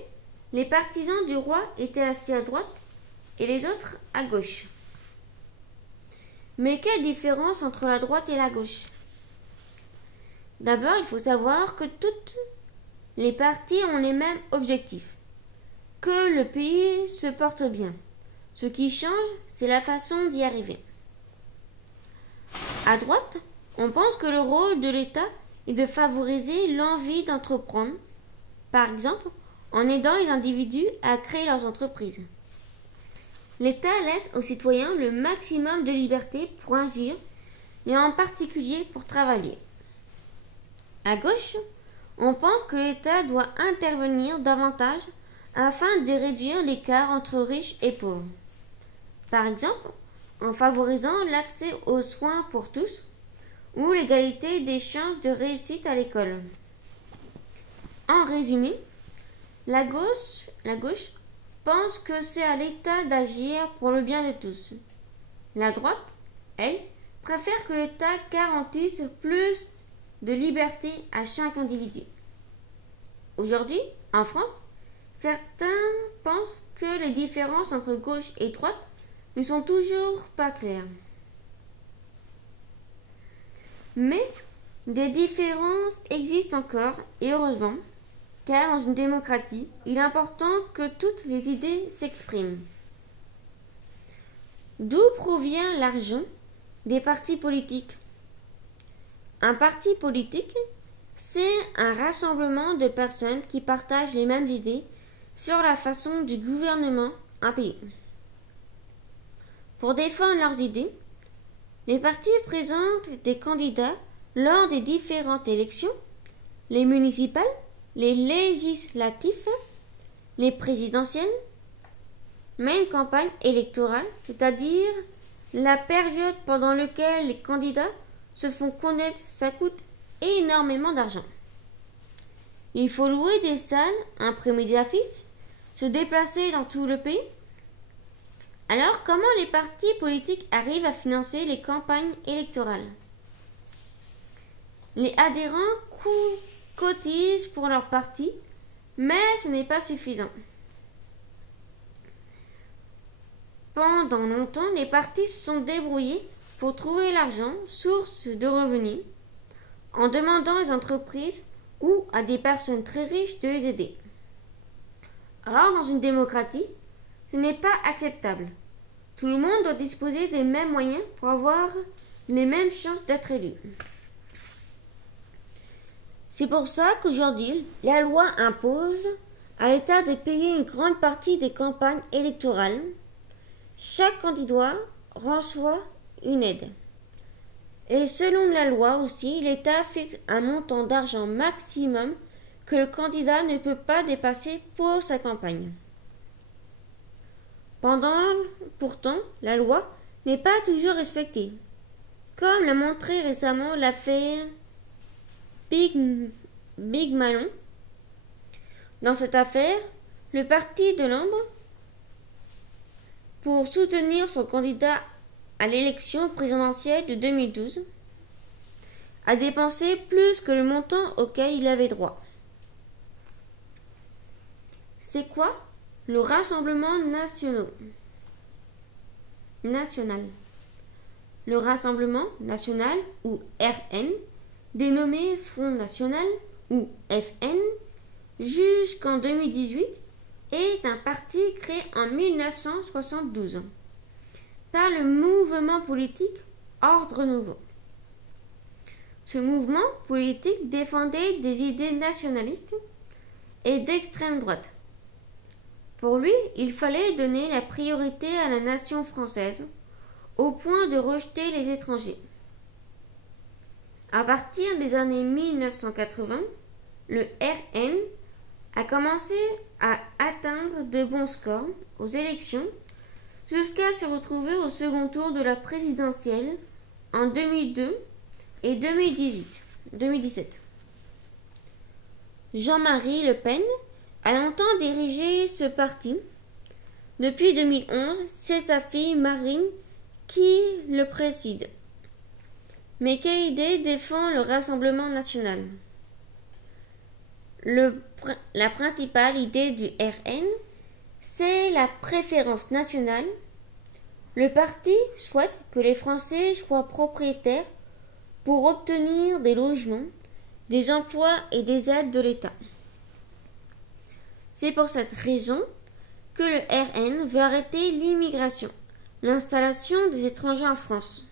les partisans du roi étaient assis à droite et les autres à gauche. Mais quelle différence entre la droite et la gauche? D'abord, il faut savoir que toutes les partis ont les mêmes objectifs, que le pays se porte bien. Ce qui change, c'est la façon d'y arriver. À droite, on pense que le rôle de l'État est de favoriser l'envie d'entreprendre, par exemple en aidant les individus à créer leurs entreprises. L'État laisse aux citoyens le maximum de liberté pour agir et en particulier pour travailler. À gauche, on pense que l'État doit intervenir davantage afin de réduire l'écart entre riches et pauvres. Par exemple, en favorisant l'accès aux soins pour tous ou l'égalité des chances de réussite à l'école. En résumé, la gauche pense que c'est à l'État d'agir pour le bien de tous. La droite, elle, préfère que l'État garantisse plus de liberté à chaque individu. Aujourd'hui, en France, Certains pensent que les différences entre gauche et droite ne sont toujours pas claires. Mais des différences existent encore, et heureusement, car dans une démocratie, il est important que toutes les idées s'expriment. D'où provient l'argent des partis politiques? Un parti politique, c'est un rassemblement de personnes qui partagent les mêmes idées sur la façon du gouvernement un pays. Pour défendre leurs idées, les partis présentent des candidats lors des différentes élections, les municipales, les législatives, les présidentielles, mais une campagne électorale, c'est-à-dire la période pendant laquelle les candidats se font connaître, ça coûte énormément d'argent. Il faut louer des salles, imprimer des affiches, se déplacer dans tout le pays. Alors, comment les partis politiques arrivent à financer les campagnes électorales? Les adhérents cotisent pour leur parti, mais ce n'est pas suffisant. Pendant longtemps, les partis se sont débrouillés pour trouver l'argent, source de revenus, en demandant aux entreprises ou à des personnes très riches de les aider. Or, dans une démocratie, ce n'est pas acceptable. Tout le monde doit disposer des mêmes moyens pour avoir les mêmes chances d'être élu. C'est pour ça qu'aujourd'hui, la loi impose à l'État de payer une grande partie des campagnes électorales. Chaque candidat reçoit une aide. Et selon la loi aussi, l'État fixe un montant d'argent maximum que le candidat ne peut pas dépasser pour sa campagne. Pourtant, la loi n'est pas toujours respectée, comme l'a montré récemment l'affaire Big Malon. Dans cette affaire, le parti de l'Ombre, pour soutenir son candidat à l'élection présidentielle de 2012, a dépensé plus que le montant auquel il avait droit. C'est quoi le Rassemblement national? Le Rassemblement national, ou RN, dénommé Front national, ou FN, jusqu'en 2018, est un parti créé en 1972 par le mouvement politique Ordre Nouveau. Ce mouvement politique défendait des idées nationalistes et d'extrême droite. Pour lui, il fallait donner la priorité à la nation française, au point de rejeter les étrangers. À partir des années 1980, le RN a commencé à atteindre de bons scores aux élections jusqu'à se retrouver au second tour de la présidentielle en 2002 et 2017. Jean-Marie Le Pen a longtemps dirigé ce parti. Depuis 2011, c'est sa fille Marine qui le préside. Mais quelle idée défend le Rassemblement national? La principale idée du RN, c'est la préférence nationale. Le parti souhaite que les Français soient propriétaires pour obtenir des logements, des emplois et des aides de l'État. C'est pour cette raison que le RN veut arrêter l'immigration, l'installation des étrangers en France.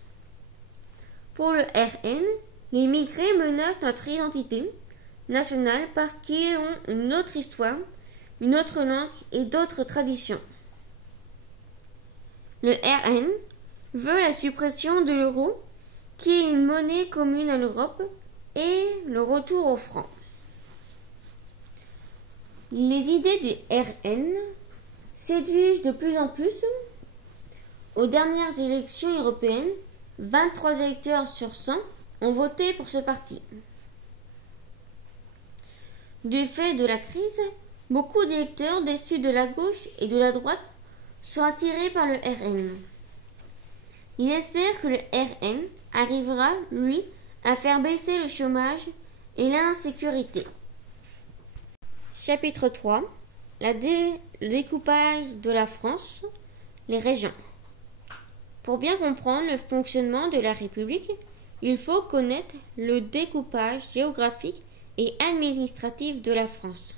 Pour le RN, les immigrés menacent notre identité nationale parce qu'ils ont une autre histoire, une autre langue et d'autres traditions. Le RN veut la suppression de l'euro, qui est une monnaie commune à l'Europe, et le retour au franc. Les idées du RN séduisent de plus en plus. Aux dernières élections européennes, 23 électeurs sur 100 ont voté pour ce parti. Du fait de la crise, beaucoup d'électeurs déçus de la gauche et de la droite sont attirés par le RN. Il espère que le RN arrivera, lui, à faire baisser le chômage et l'insécurité. Chapitre 3. le découpage de la France, les régions. Pour bien comprendre le fonctionnement de la République, il faut connaître le découpage géographique et administratif de la France.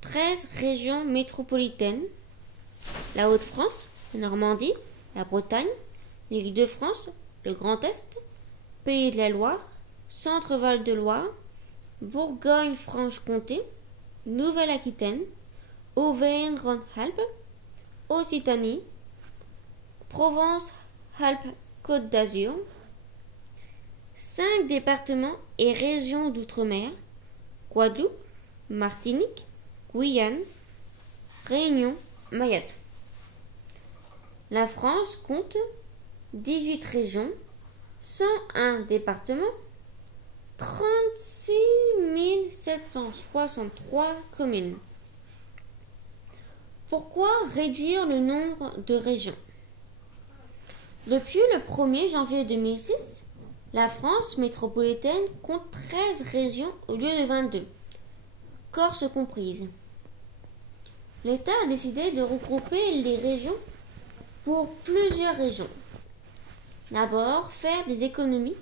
13 régions métropolitaines, la Haute-France, la Normandie, la Bretagne, l'Île-de-France, le Grand Est, Pays de la Loire, Centre-Val de Loire, Bourgogne-Franche-Comté, Nouvelle-Aquitaine, Auvergne-Rhône-Alpes, Occitanie, Provence-Alpes-Côte d'Azur, 5 départements et régions d'outre-mer, Guadeloupe, Martinique, Guyane, Réunion, Mayotte. La France compte 18 régions, 101 départements, 36 763 communes. Pourquoi réduire le nombre de régions? Depuis le 1er janvier 2006, la France métropolitaine compte 13 régions au lieu de 22, Corse comprise. L'État a décidé de regrouper les régions pour plusieurs régions. D'abord, faire des économies,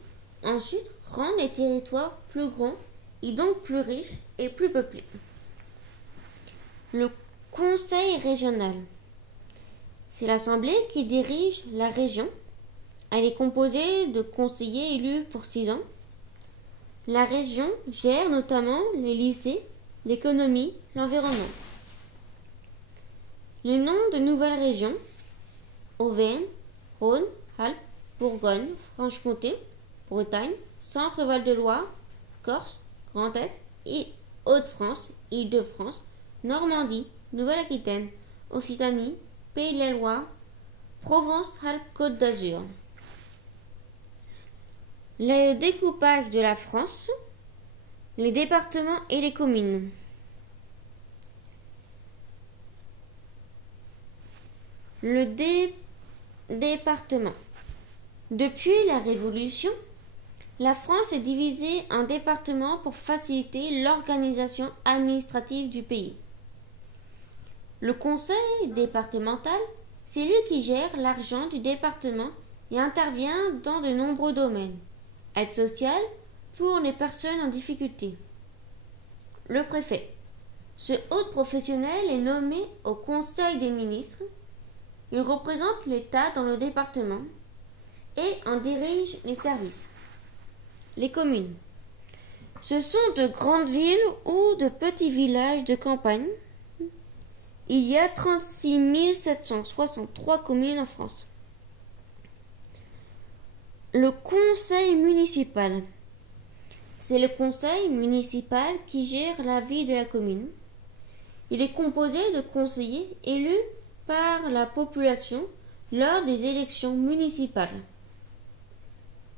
ensuite rendre les territoires plus grands et donc plus riches et plus peuplés. Le Conseil régional. C'est l'Assemblée qui dirige la région. Elle est composée de conseillers élus pour 6 ans. La région gère notamment les lycées, l'économie, l'environnement. Les noms de nouvelles régions: Auvergne, Rhône, Alpes, Bourgogne, Franche-Comté, Bretagne, Centre-Val de Loire, Corse, Grand Est et Hauts-de-France, Île-de-France, Normandie, Nouvelle-Aquitaine, Occitanie, Pays de la Loire, Provence-Alpes-Côte d'Azur. Le découpage de la France, les départements et les communes. Le département. Depuis la Révolution, la France est divisée en départements pour faciliter l'organisation administrative du pays. Le conseil départemental, c'est lui qui gère l'argent du département et intervient dans de nombreux domaines. Aide sociale pour les personnes en difficulté. Le préfet. Ce haut professionnel est nommé au Conseil des ministres. Il représente l'État dans le département et en dirige les services. Les communes. Ce sont de grandes villes ou de petits villages de campagne. Il y a 36 763 communes en France. Le conseil municipal. C'est le conseil municipal qui gère la vie de la commune. Il est composé de conseillers élus par la population lors des élections municipales.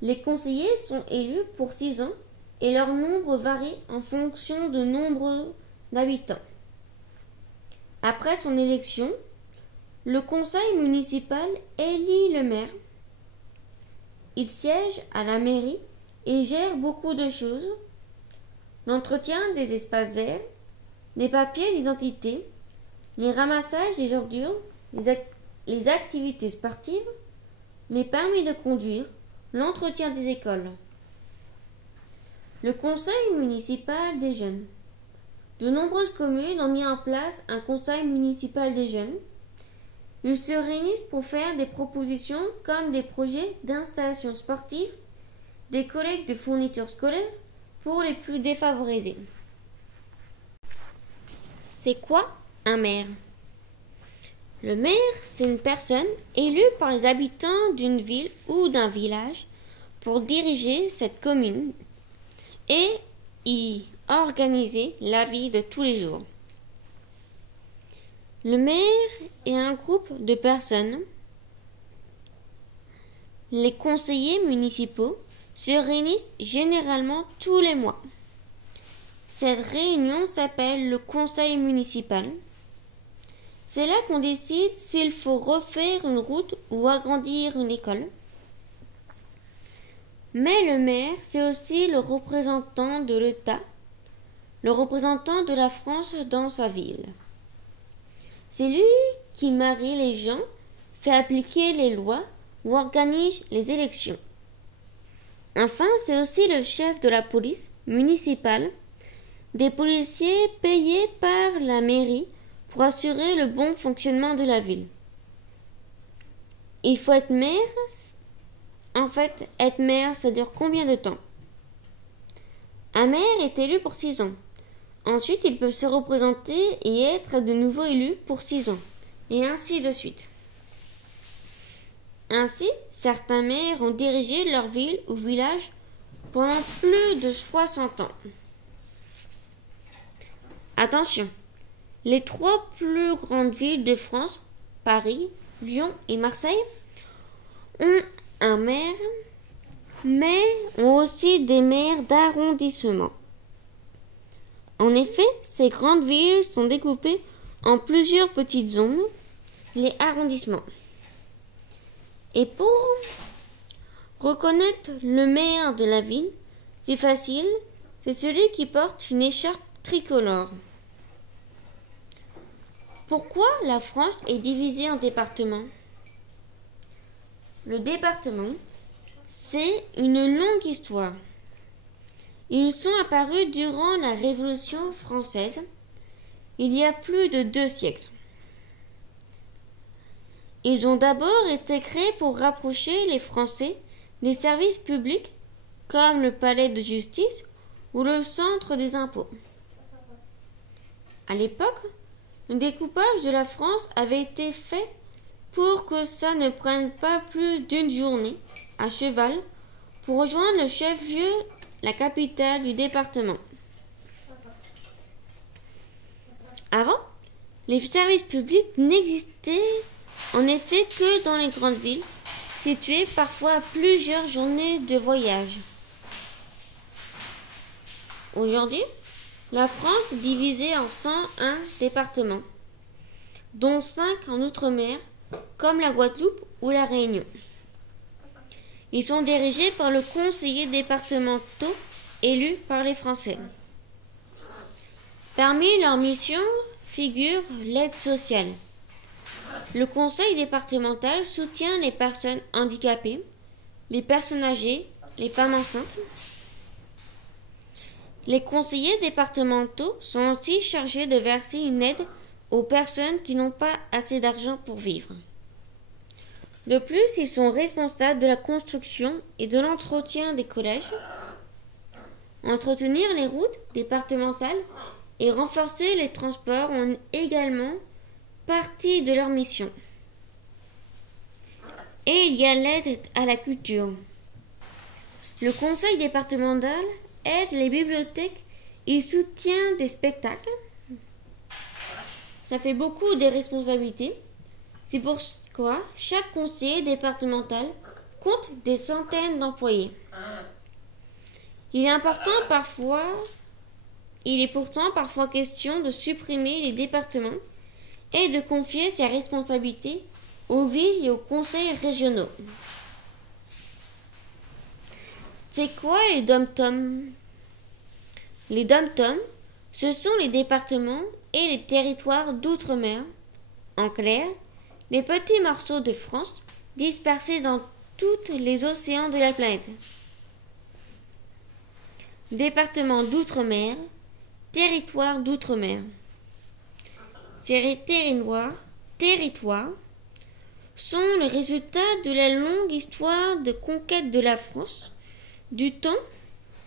Les conseillers sont élus pour 6 ans et leur nombre varie en fonction du nombre d'habitants. Après son élection, le conseil municipal élit le maire. Il siège à la mairie et gère beaucoup de choses: l'entretien des espaces verts, les papiers d'identité, les ramassages des ordures, les activités sportives, les permis de conduire, l'entretien des écoles. Le conseil municipal des jeunes. De nombreuses communes ont mis en place un conseil municipal des jeunes. Ils se réunissent pour faire des propositions comme des projets d'installation sportive, des collectes de fournitures scolaires pour les plus défavorisés. C'est quoi un maire? Le maire, c'est une personne élue par les habitants d'une ville ou d'un village pour diriger cette commune et y organiser la vie de tous les jours. Le maire est un groupe de personnes. Les conseillers municipaux se réunissent généralement tous les mois. Cette réunion s'appelle le conseil municipal. C'est là qu'on décide s'il faut refaire une route ou agrandir une école. Mais le maire, c'est aussi le représentant de l'État le représentant de la France dans sa ville. C'est lui qui marie les gens, fait appliquer les lois ou organise les élections. Enfin, c'est aussi le chef de la police municipale, des policiers payés par la mairie pour assurer le bon fonctionnement de la ville. Il faut être maire. En fait, être maire, ça dure combien de temps? Un maire est élu pour 6 ans. Ensuite, il peut se représenter et être de nouveau élu pour 6 ans. Et ainsi de suite. Ainsi, certains maires ont dirigé leur ville ou village pendant plus de 60 ans. Attention, les 3 plus grandes villes de France, Paris, Lyon et Marseille, ont un maire, mais ont aussi des maires d'arrondissement. En effet, ces grandes villes sont découpées en plusieurs petites zones, les arrondissements. Et pour reconnaître le maire de la ville, c'est facile, c'est celui qui porte une écharpe tricolore. Pourquoi la France est divisée en départements? Le département, c'est une longue histoire. Ils sont apparus durant la Révolution française, il y a plus de 2 siècles. Ils ont d'abord été créés pour rapprocher les Français des services publics comme le palais de justice ou le centre des impôts. À l'époque, le découpage de la France avait été fait pour que ça ne prenne pas plus d'une journée à cheval pour rejoindre le chef-lieu, la capitale du département. Avant, les services publics n'existaient en effet que dans les grandes villes, situées parfois à plusieurs journées de voyage. Aujourd'hui, la France est divisée en 101 départements, dont 5 en Outre-mer, comme la Guadeloupe ou la Réunion. Ils sont dirigés par le conseiller départementaux élu par les Français. Parmi leurs missions figure l'aide sociale. Le conseil départemental soutient les personnes handicapées, les personnes âgées, les femmes enceintes. Les conseillers départementaux sont aussi chargés de verser une aide aux personnes qui n'ont pas assez d'argent pour vivre. De plus, ils sont responsables de la construction et de l'entretien des collèges, entretenir les routes départementales et renforcer les transports ont également partie de leur mission. Et il y a l'aide à la culture. Le conseil départemental aide les bibliothèques et soutient des spectacles. Ça fait beaucoup de responsabilités. C'est pourquoi chaque conseiller départemental compte des centaines d'employés. Il est pourtant parfois question de supprimer les départements et de confier ces responsabilités aux villes et aux conseils régionaux. C'est quoi les dom-toms? Les dom-toms, ce sont les départements et les territoires d'outre-mer. En clair, des petits morceaux de France dispersés dans tous les océans de la planète. Département d'outre-mer, territoire d'outre-mer. Ces territoires sont le résultat de la longue histoire de conquête de la France, du temps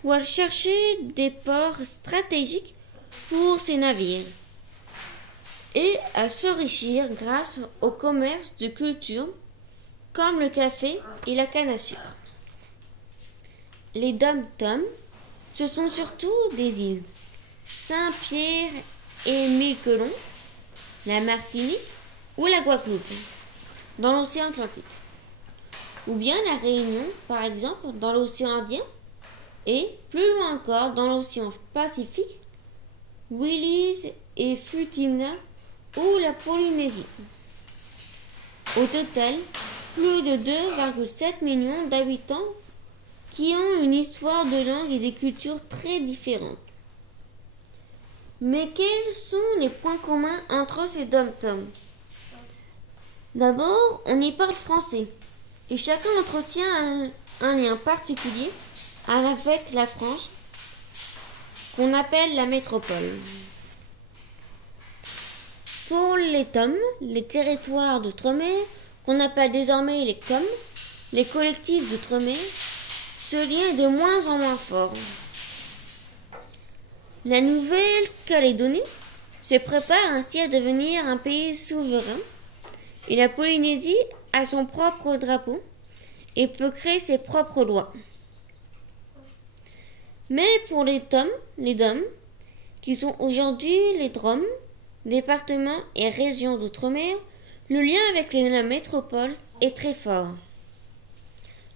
où elle cherchait des ports stratégiques pour ses navires et à s'enrichir grâce au commerce de cultures comme le café et la canne à sucre. Les dom-toms, ce sont surtout des îles. Saint-Pierre et Miquelon, la Martinique ou la Guadeloupe, dans l'océan Atlantique. Ou bien la Réunion, par exemple, dans l'océan Indien, et plus loin encore dans l'océan Pacifique, Wallis et Futuna ou la Polynésie. Au total, plus de 2,7 millions d'habitants qui ont une histoire de langue et des cultures très différentes. Mais quels sont les points communs entre ces dom-toms? D'abord, on y parle français, et chacun entretient un lien particulier avec la France, qu'on appelle la métropole. Pour les TOM, les territoires d'outre-mer, qu'on appelle désormais les COM, les collectifs d'outre-mer, ce lien est de moins en moins fort. La Nouvelle-Calédonie se prépare ainsi à devenir un pays souverain, et la Polynésie a son propre drapeau et peut créer ses propres lois. Mais pour les TOM, les DOM, qui sont aujourd'hui les DROM, départements et régions d'outre-mer, le lien avec la métropole est très fort.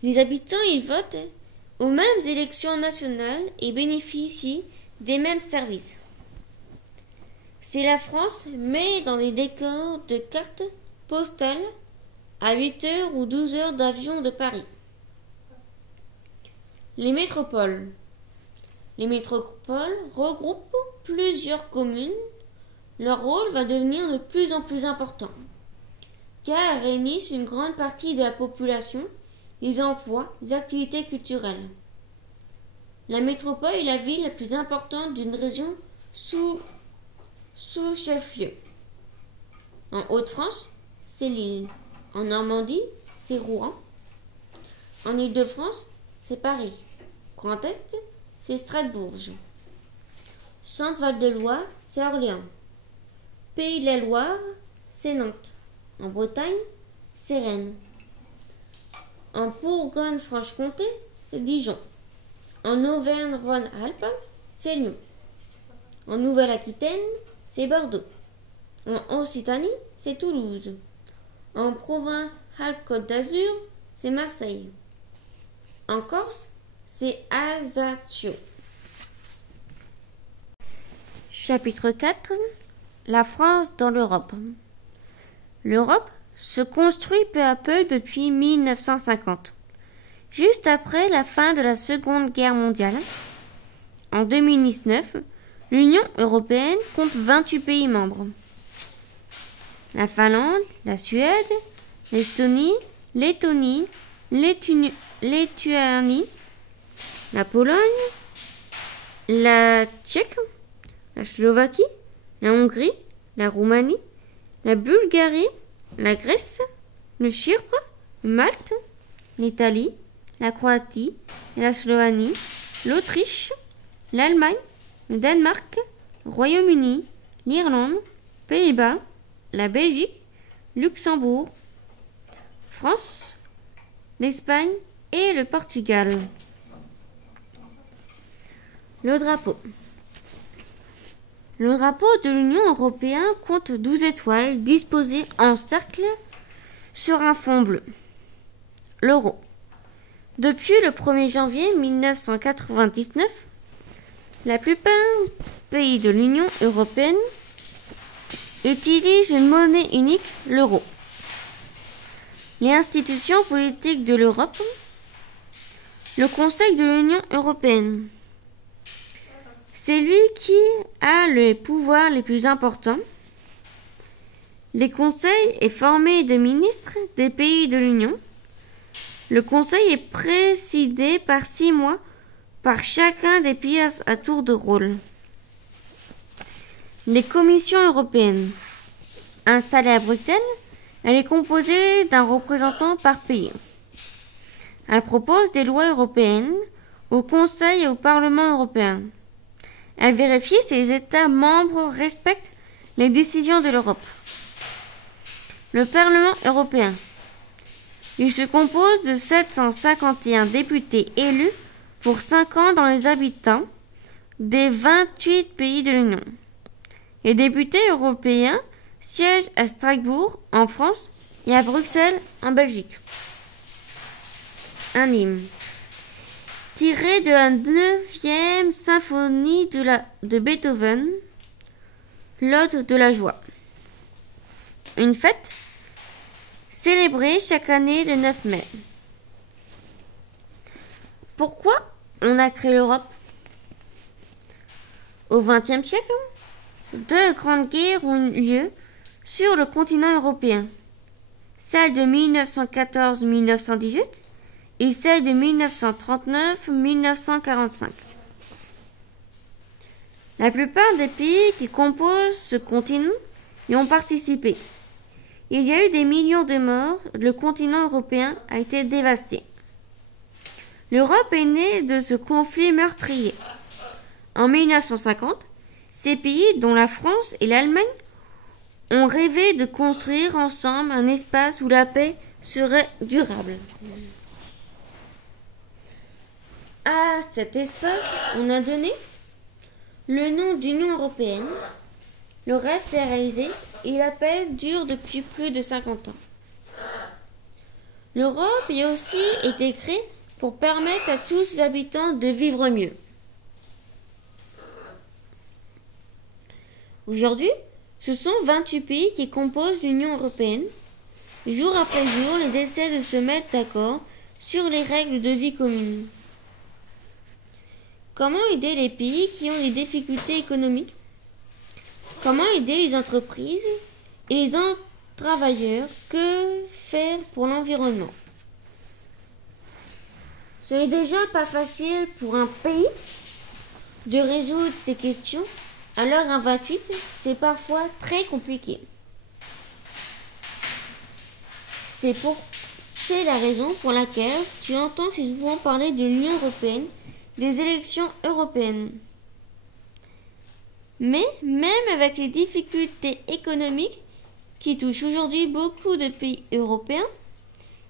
Les habitants y votent aux mêmes élections nationales et bénéficient des mêmes services. C'est la France, mais dans des décors de cartes postales à 8 heures ou 12 heures d'avion de Paris. Les métropoles. Les métropoles regroupent plusieurs communes. Leur rôle va devenir de plus en plus important, car elles réunissent une grande partie de la population, des emplois, des activités culturelles. La métropole est la ville la plus importante d'une région sous chef-lieu. En Hauts-de-France, c'est Lille. En Normandie, c'est Rouen. En Île-de-France, c'est Paris. Grand Est, c'est Strasbourg. Centre-Val-de-Loire, c'est Orléans. Pays de la Loire, c'est Nantes. En Bretagne, c'est Rennes. En Bourgogne-Franche-Comté, c'est Dijon. En Auvergne-Rhône-Alpes, c'est Lyon. En Nouvelle-Aquitaine, c'est Bordeaux. En Occitanie, c'est Toulouse. En Provence-Alpes-Côte d'Azur, c'est Marseille. En Corse, c'est Ajaccio. Chapitre 4. La France dans l'Europe. L'Europe se construit peu à peu depuis 1950, juste après la fin de la Seconde Guerre mondiale. En 2019, l'Union européenne compte 28 pays membres. La Finlande, la Suède, l'Estonie, Lettonie, Lituanie, la Pologne, la Tchèque, la Slovaquie, la Hongrie, la Roumanie, la Bulgarie, la Grèce, le Chypre, Malte, l'Italie, la Croatie, la Slovénie, l'Autriche, l'Allemagne, le Danemark, le Royaume-Uni, l'Irlande, Pays-Bas, la Belgique, Luxembourg, France, l'Espagne et le Portugal. Le drapeau. Le drapeau de l'Union européenne compte 12 étoiles disposées en cercle sur un fond bleu. L'euro. Depuis le 1er janvier 1999, la plupart des pays de l'Union européenne utilisent une monnaie unique, l'euro. Les institutions politiques de l'Europe, le Conseil de l'Union européenne. C'est lui qui a les pouvoirs les plus importants. Le Conseil est formé de ministres des pays de l'Union. Le Conseil est présidé par 6 mois par chacun des pays à tour de rôle. Les commissions européennes. Installée à Bruxelles, elle est composée d'un représentant par pays. Elle propose des lois européennes au Conseil et au Parlement européen. Elle vérifie si les États membres respectent les décisions de l'Europe. Le Parlement européen. Il se compose de 751 députés élus pour 5 ans dans les habitants des 28 pays de l'Union. Les députés européens siègent à Strasbourg, en France, et à Bruxelles, en Belgique. Un hymne. Tiré de la 9e symphonie de Beethoven, l'Ode de la joie. Une fête célébrée chaque année le 9 mai. Pourquoi on a créé l'Europe? Au XXe siècle, deux grandes guerres ont eu lieu sur le continent européen. Celle de 1914-1918 et celle de 1939-1945. La plupart des pays qui composent ce continent y ont participé. Il y a eu des millions de morts, le continent européen a été dévasté. L'Europe est née de ce conflit meurtrier. En 1950, ces pays, dont la France et l'Allemagne, ont rêvé de construire ensemble un espace où la paix serait durable. À cet espace, on a donné le nom d'Union européenne. Le rêve s'est réalisé et la paix dure depuis plus de 50 ans. L'Europe a aussi été créée pour permettre à tous ses habitants de vivre mieux. Aujourd'hui, ce sont 28 pays qui composent l'Union européenne. Jour après jour, ils essaient de se mettre d'accord sur les règles de vie communes. Comment aider les pays qui ont des difficultés économiques? Comment aider les entreprises et les travailleurs? Que faire pour l'environnement? Ce n'est déjà pas facile pour un pays de résoudre ces questions, alors un 28, c'est parfois très compliqué. C'est la raison pour laquelle tu entends si souvent parler de l'Union européenne, des élections européennes. Mais même avec les difficultés économiques qui touchent aujourd'hui beaucoup de pays européens,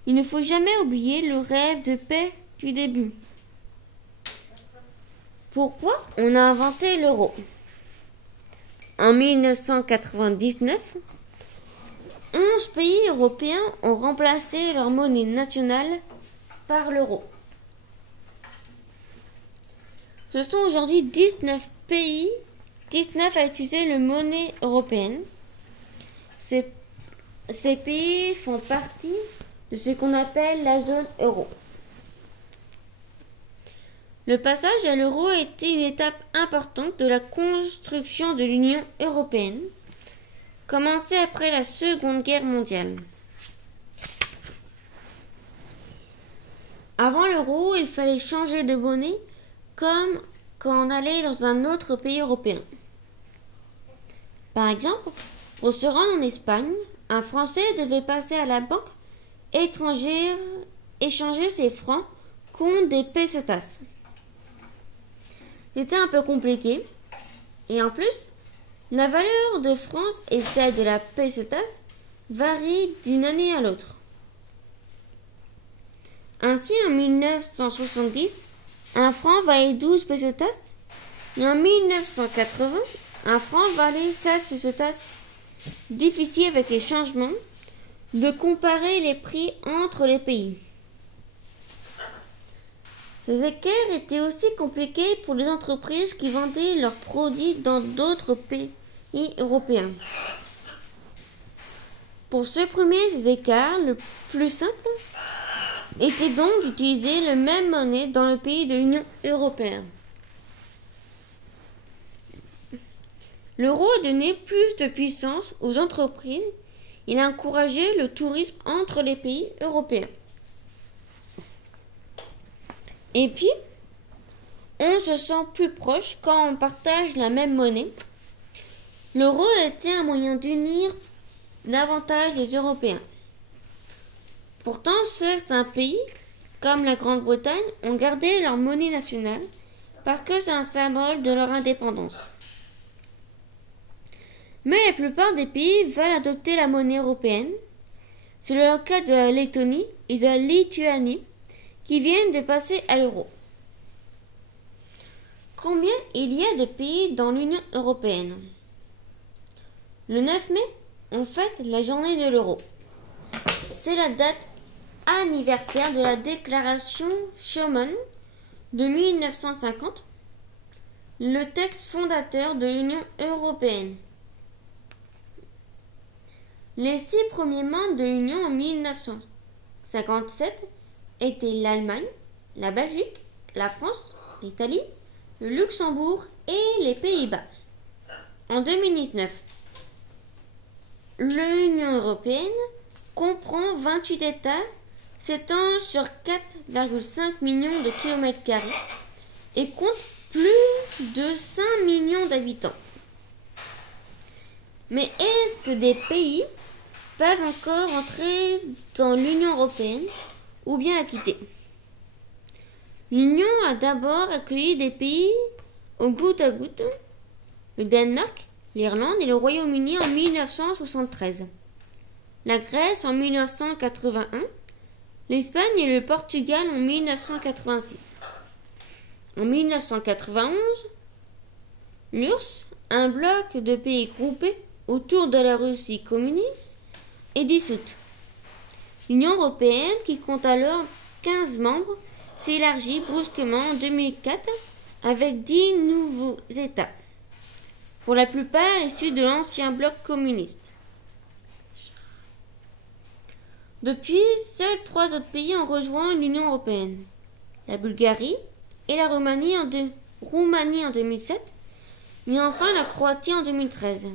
il ne faut jamais oublier le rêve de paix du début. Pourquoi on a inventé l'euro? En 1999, 11 pays européens ont remplacé leur monnaie nationale par l'euro. Ce sont aujourd'hui 19 à utiliser la monnaie européenne. Ces pays font partie de ce qu'on appelle la zone euro. Le passage à l'euro a été une étape importante de la construction de l'Union européenne, commencée après la Seconde Guerre mondiale. Avant l'euro, il fallait changer de monnaie comme quand on allait dans un autre pays européen. Par exemple, pour se rendre en Espagne, un Français devait passer à la banque étrangère, échanger ses francs contre des pesetas. C'était un peu compliqué. Et en plus, la valeur de France et celle de la pesetas varient d'une année à l'autre. Ainsi, en 1970, un franc valait 12 pesetas et en 1980, un franc valait 16 pesetas. Difficile avec les changements de comparer les prix entre les pays. Ces écarts étaient aussi compliqués pour les entreprises qui vendaient leurs produits dans d'autres pays européens. Pour supprimer ces écarts, le plus simple était donc d'utiliser la même monnaie dans le pays de l'Union européenne. L'euro a donné plus de puissance aux entreprises. Il a encouragé le tourisme entre les pays européens. Et puis, on se sent plus proche quand on partage la même monnaie. L'euro a été un moyen d'unir davantage les Européens. Pourtant, certains pays, comme la Grande-Bretagne, ont gardé leur monnaie nationale parce que c'est un symbole de leur indépendance. Mais la plupart des pays veulent adopter la monnaie européenne. C'est le cas de la Lettonie et de la Lituanie qui viennent de passer à l'euro. Combien il y a de pays dans l'Union européenne? Le 9 mai, on fête la journée de l'euro. C'est la date anniversaire de la déclaration Schuman de 1950, le texte fondateur de l'Union européenne. Les 6 premiers membres de l'Union en 1957 étaient l'Allemagne, la Belgique, la France, l'Italie, le Luxembourg et les Pays-Bas. En 2019, l'Union européenne comprend 28 États s'étend sur 4,5 millions de kilomètres carrés et compte plus de 5 millions d'habitants. Mais est-ce que des pays peuvent encore entrer dans l'Union européenne ou bien la quitter? L'Union a d'abord accueilli des pays au goutte à goutte, le Danemark, l'Irlande et le Royaume-Uni en 1973, la Grèce en 1981, l'Espagne et le Portugal en 1986. En 1991, l'URSS, un bloc de pays groupés autour de la Russie communiste, est dissoute. L'Union européenne, qui compte alors 15 membres, s'élargit brusquement en 2004 avec 10 nouveaux États, pour la plupart issus de l'ancien bloc communiste. Depuis, seuls 3 autres pays ont rejoint l'Union européenne, la Bulgarie et la Roumanie en 2007, et enfin la Croatie en 2013.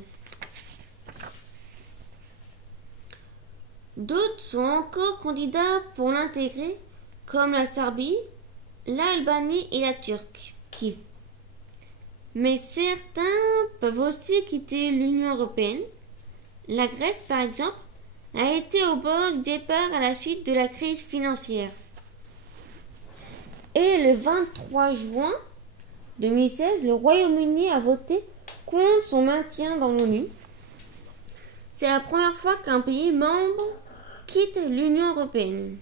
D'autres sont encore candidats pour l'intégrer, comme la Serbie, l'Albanie et la Turquie. Mais certains peuvent aussi quitter l'Union européenne. La Grèce, par exemple, a été au bord du départ à la suite de la crise financière. Et le 23 juin 2016, le Royaume-Uni a voté contre son maintien dans l'ONU. C'est la première fois qu'un pays membre quitte l'Union européenne.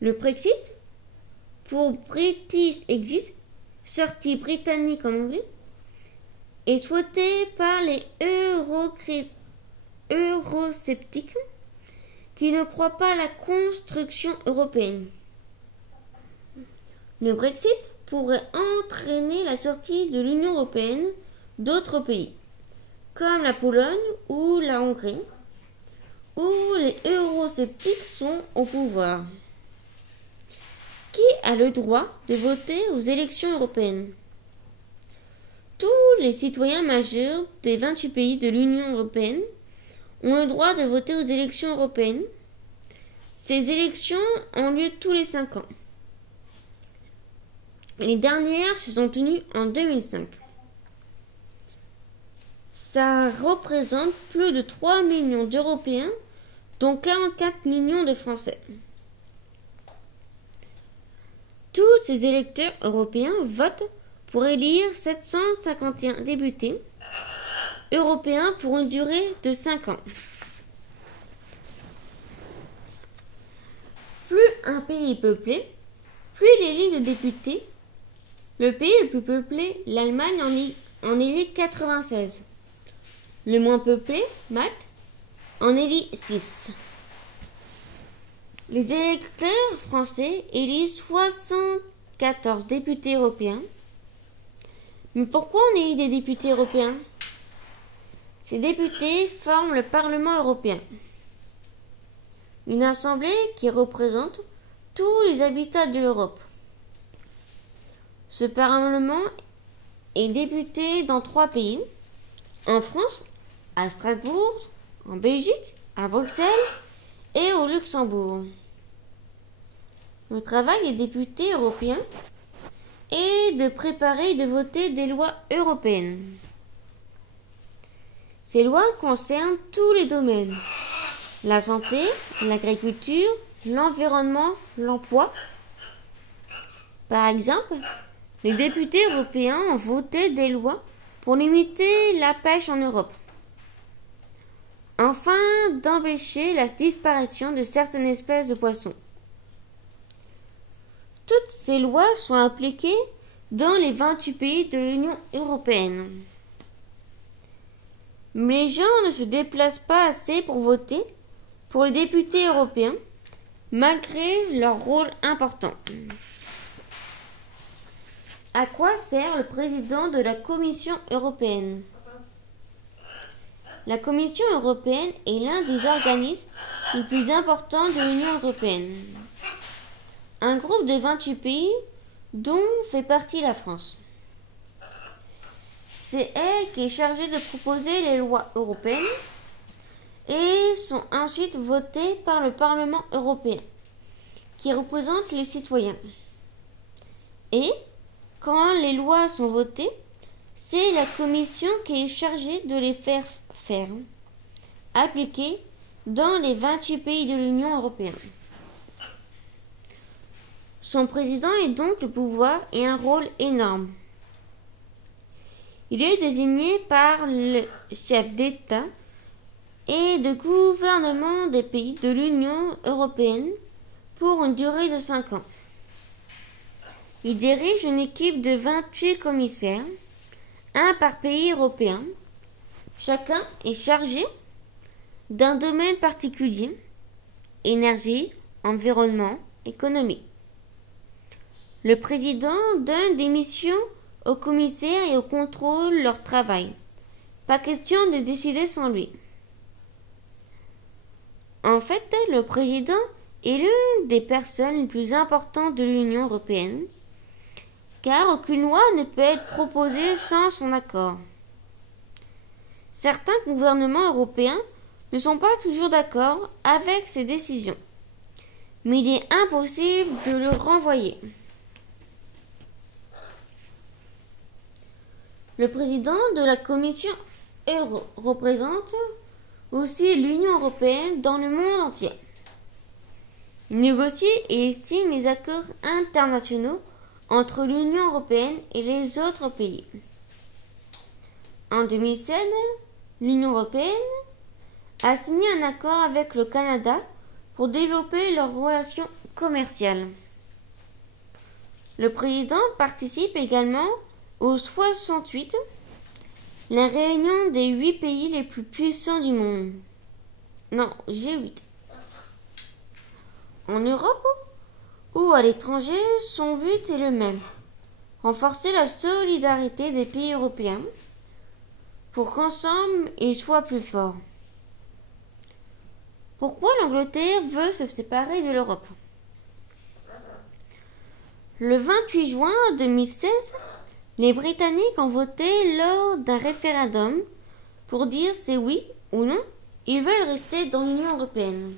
Le Brexit, pour British Exit, sortie britannique en anglais, est souhaité par les eurosceptiques qui ne croient pas à la construction européenne. Le Brexit pourrait entraîner la sortie de l'Union européenne d'autres pays, comme la Pologne ou la Hongrie, où les eurosceptiques sont au pouvoir. Qui a le droit de voter aux élections européennes? Tous les citoyens majeurs des 28 pays de l'Union européenne ont le droit de voter aux élections européennes. Ces élections ont lieu tous les 5 ans. Les dernières se sont tenues en 2005. Ça représente plus de 3 millions d'Européens, dont 44 millions de Français. Tous ces électeurs européens votent pour élire 751 députés européens pour une durée de 5 ans. Plus un pays est peuplé, plus il élit de députés. Le pays le plus peuplé, l'Allemagne, en élit 96. Le moins peuplé, Malte, en élit 6. Les électeurs français élisent 74 députés européens. Mais pourquoi on élit des députés européens? Ces députés forment le Parlement européen, une assemblée qui représente tous les habitants de l'Europe. Ce Parlement est député dans 3 pays, en France, à Strasbourg, en Belgique, à Bruxelles et au Luxembourg. Le travail des députés européens est de préparer et de voter des lois européennes. Ces lois concernent tous les domaines: la santé, l'agriculture, l'environnement, l'emploi. Par exemple, les députés européens ont voté des lois pour limiter la pêche en Europe, afin d'empêcher la disparition de certaines espèces de poissons. Toutes ces lois sont appliquées dans les 28 pays de l'Union européenne. Mais les gens ne se déplacent pas assez pour voter pour les députés européens, malgré leur rôle important. À quoi sert le président de la Commission européenne? La Commission européenne est l'un des organismes les plus importants de l'Union européenne. Un groupe de 28 pays dont fait partie la France. C'est elle qui est chargée de proposer les lois européennes et sont ensuite votées par le Parlement européen, qui représente les citoyens. Et, quand les lois sont votées, c'est la Commission qui est chargée de les faire appliquer dans les 28 pays de l'Union européenne. Son président a donc le pouvoir et un rôle énorme. Il est désigné par le chef d'État et de gouvernement des pays de l'Union européenne pour une durée de 5 ans. Il dirige une équipe de 28 commissaires, un par pays européen. Chacun est chargé d'un domaine particulier: énergie, environnement, économie. Le président donne des missions aux commissaires et contrôle leur travail. Pas question de décider sans lui. En fait, le président est l'une des personnes les plus importantes de l'Union européenne, car aucune loi ne peut être proposée sans son accord. Certains gouvernements européens ne sont pas toujours d'accord avec ces décisions, mais il est impossible de le renvoyer. Le président de la Commission représente aussi l'Union européenne dans le monde entier. Il négocie et signe les accords internationaux entre l'Union européenne et les autres pays. En 2016, l'Union européenne a signé un accord avec le Canada pour développer leurs relations commerciales. Le président participe également au 68, la réunion des 8 pays les plus puissants du monde. Non, G8. En Europe ou à l'étranger, son but est le même: renforcer la solidarité des pays européens pour qu'ensemble ils soient plus forts. Pourquoi l'Angleterre veut se séparer de l'Europe? Le 28 juin 2016, les Britanniques ont voté lors d'un référendum pour dire si oui ou non ils veulent rester dans l'Union européenne.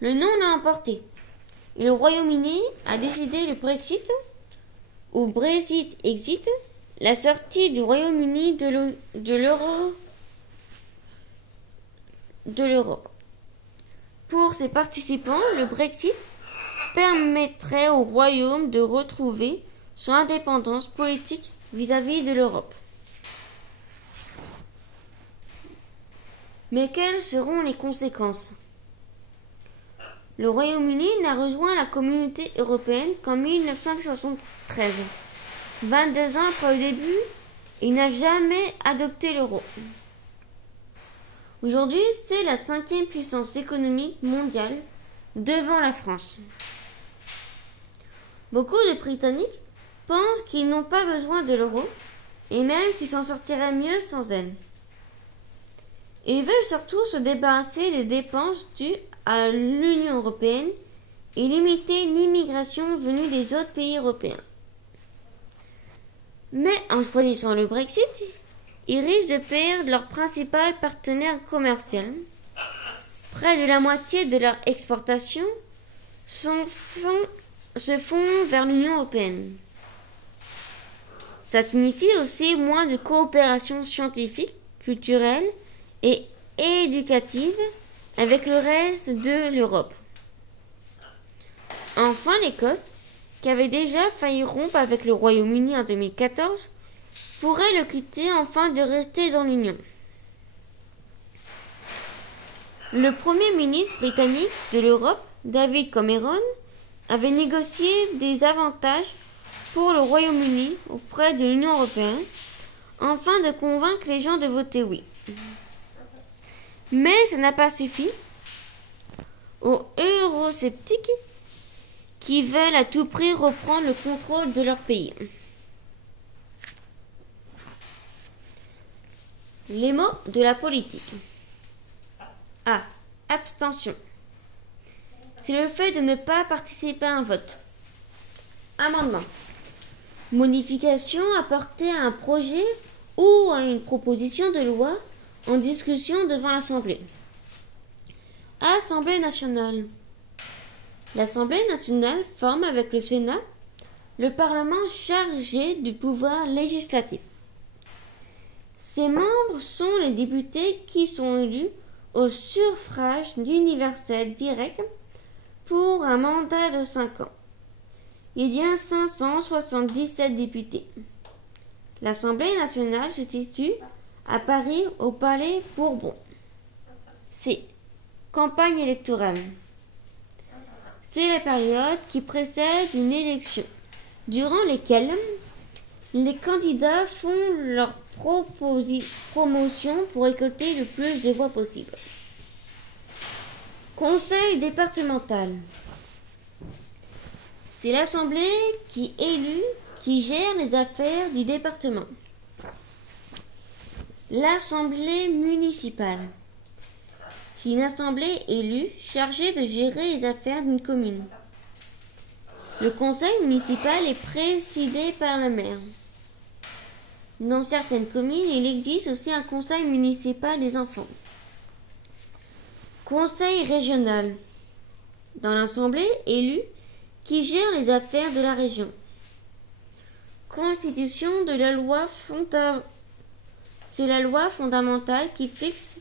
Le non l'a emporté et le Royaume-Uni a décidé le Brexit, ou Brexit Exit, la sortie du Royaume-Uni de l'Europe. Pour ses participants, le Brexit permettrait au Royaume de retrouver son indépendance politique vis-à-vis de l'Europe. Mais quelles seront les conséquences? Le Royaume-Uni n'a rejoint la communauté européenne qu'en 1973. 22 ans après le début, il n'a jamais adopté l'euro. Aujourd'hui, c'est la 5e puissance économique mondiale devant la France. Beaucoup de Britanniques pensent qu'ils n'ont pas besoin de l'euro et même qu'ils s'en sortiraient mieux sans elle. Ils veulent surtout se débarrasser des dépenses dues à l'Union européenne et limiter l'immigration venue des autres pays européens. Mais en choisissant le Brexit, ils risquent de perdre leur principal partenaire commercial. Près de la moitié de leur exportation se font vers l'Union européenne. Ça signifie aussi moins de coopération scientifique, culturelle et éducative avec le reste de l'Europe. Enfin, l'Écosse, qui avait déjà failli rompre avec le Royaume-Uni en 2014, pourrait le quitter afin de rester dans l'Union. Le Premier ministre britannique de l'Europe, David Cameron, avait négocié des avantages pour le Royaume-Uni auprès de l'Union européenne afin de convaincre les gens de voter oui. Mais ça n'a pas suffi aux eurosceptiques qui veulent à tout prix reprendre le contrôle de leur pays. Les mots de la politique. A. Abstention. C'est le fait de ne pas participer à un vote. Amendement. Modification apportée à un projet ou à une proposition de loi en discussion devant l'Assemblée. Assemblée nationale. L'Assemblée nationale forme avec le Sénat le Parlement chargé du pouvoir législatif. Ses membres sont les députés qui sont élus au suffrage universel direct pour un mandat de 5 ans. Il y a 577 députés. L'Assemblée nationale se situe à Paris au Palais Bourbon. C. Campagne électorale. C'est la période qui précède une élection, durant lesquelles les candidats font leur promotion pour récolter le plus de voix possible. Conseil départemental. C'est l'Assemblée qui gère les affaires du département. L'Assemblée municipale. C'est une assemblée élue chargée de gérer les affaires d'une commune. Le conseil municipal est présidé par le maire. Dans certaines communes, il existe aussi un conseil municipal des enfants. Conseil régional. Dans l'assemblée élue qui gère les affaires de la région. Constitution de la loi C'est la loi fondamentale qui fixe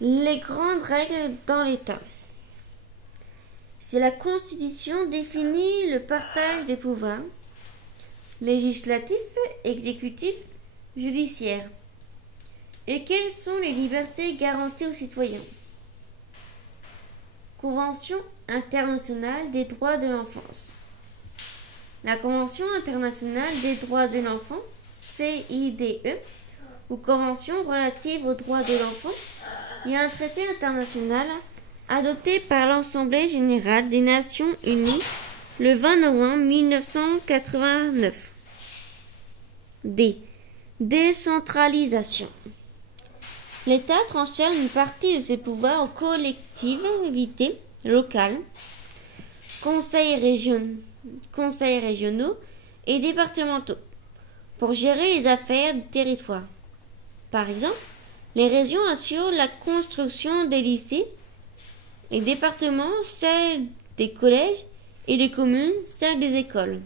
les grandes règles dans l'État. C'est la Constitution définit le partage des pouvoirs législatif, exécutif, judiciaire. Et quelles sont les libertés garanties aux citoyens? Convention internationale des droits de l'enfance. La Convention internationale des droits de l'enfant, CIDE, ou Convention relative aux droits de l'enfant, il y a un traité international adopté par l'Assemblée générale des Nations unies le 20 novembre 1989. D. Décentralisation. L'État transfère une partie de ses pouvoirs aux collectivités locales, conseils régionaux et départementaux pour gérer les affaires du territoire. Par exemple, les régions assurent la construction des lycées, les départements celle des collèges et les communes celle des écoles.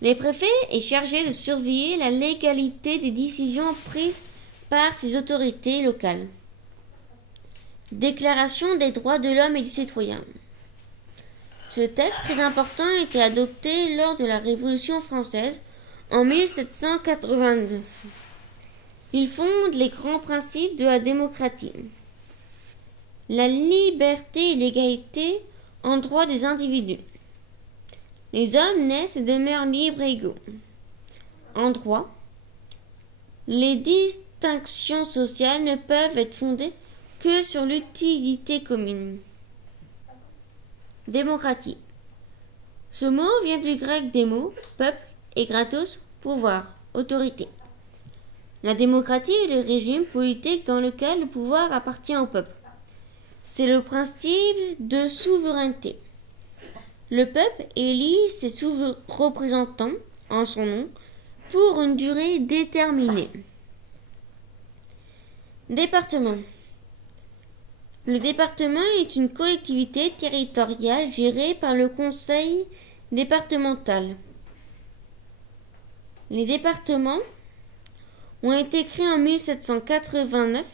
Les préfets est chargé de surveiller la légalité des décisions prises par ces autorités locales. Déclaration des droits de l'homme et du citoyen. Ce texte très important a été adopté lors de la Révolution française en 1789. Il fonde les grands principes de la démocratie. La liberté et l'égalité en droit des individus. Les hommes naissent et demeurent libres et égaux. En droit, les distinctions sociales ne peuvent être fondées que sur l'utilité commune. Démocratie. Ce mot vient du grec démo, peuple, et kratos, pouvoir, autorité. La démocratie est le régime politique dans lequel le pouvoir appartient au peuple. C'est le principe de souveraineté. Le peuple élit ses représentants en son nom pour une durée déterminée. Département. Le département est une collectivité territoriale gérée par le conseil départemental. Les départements ont été créés en 1789.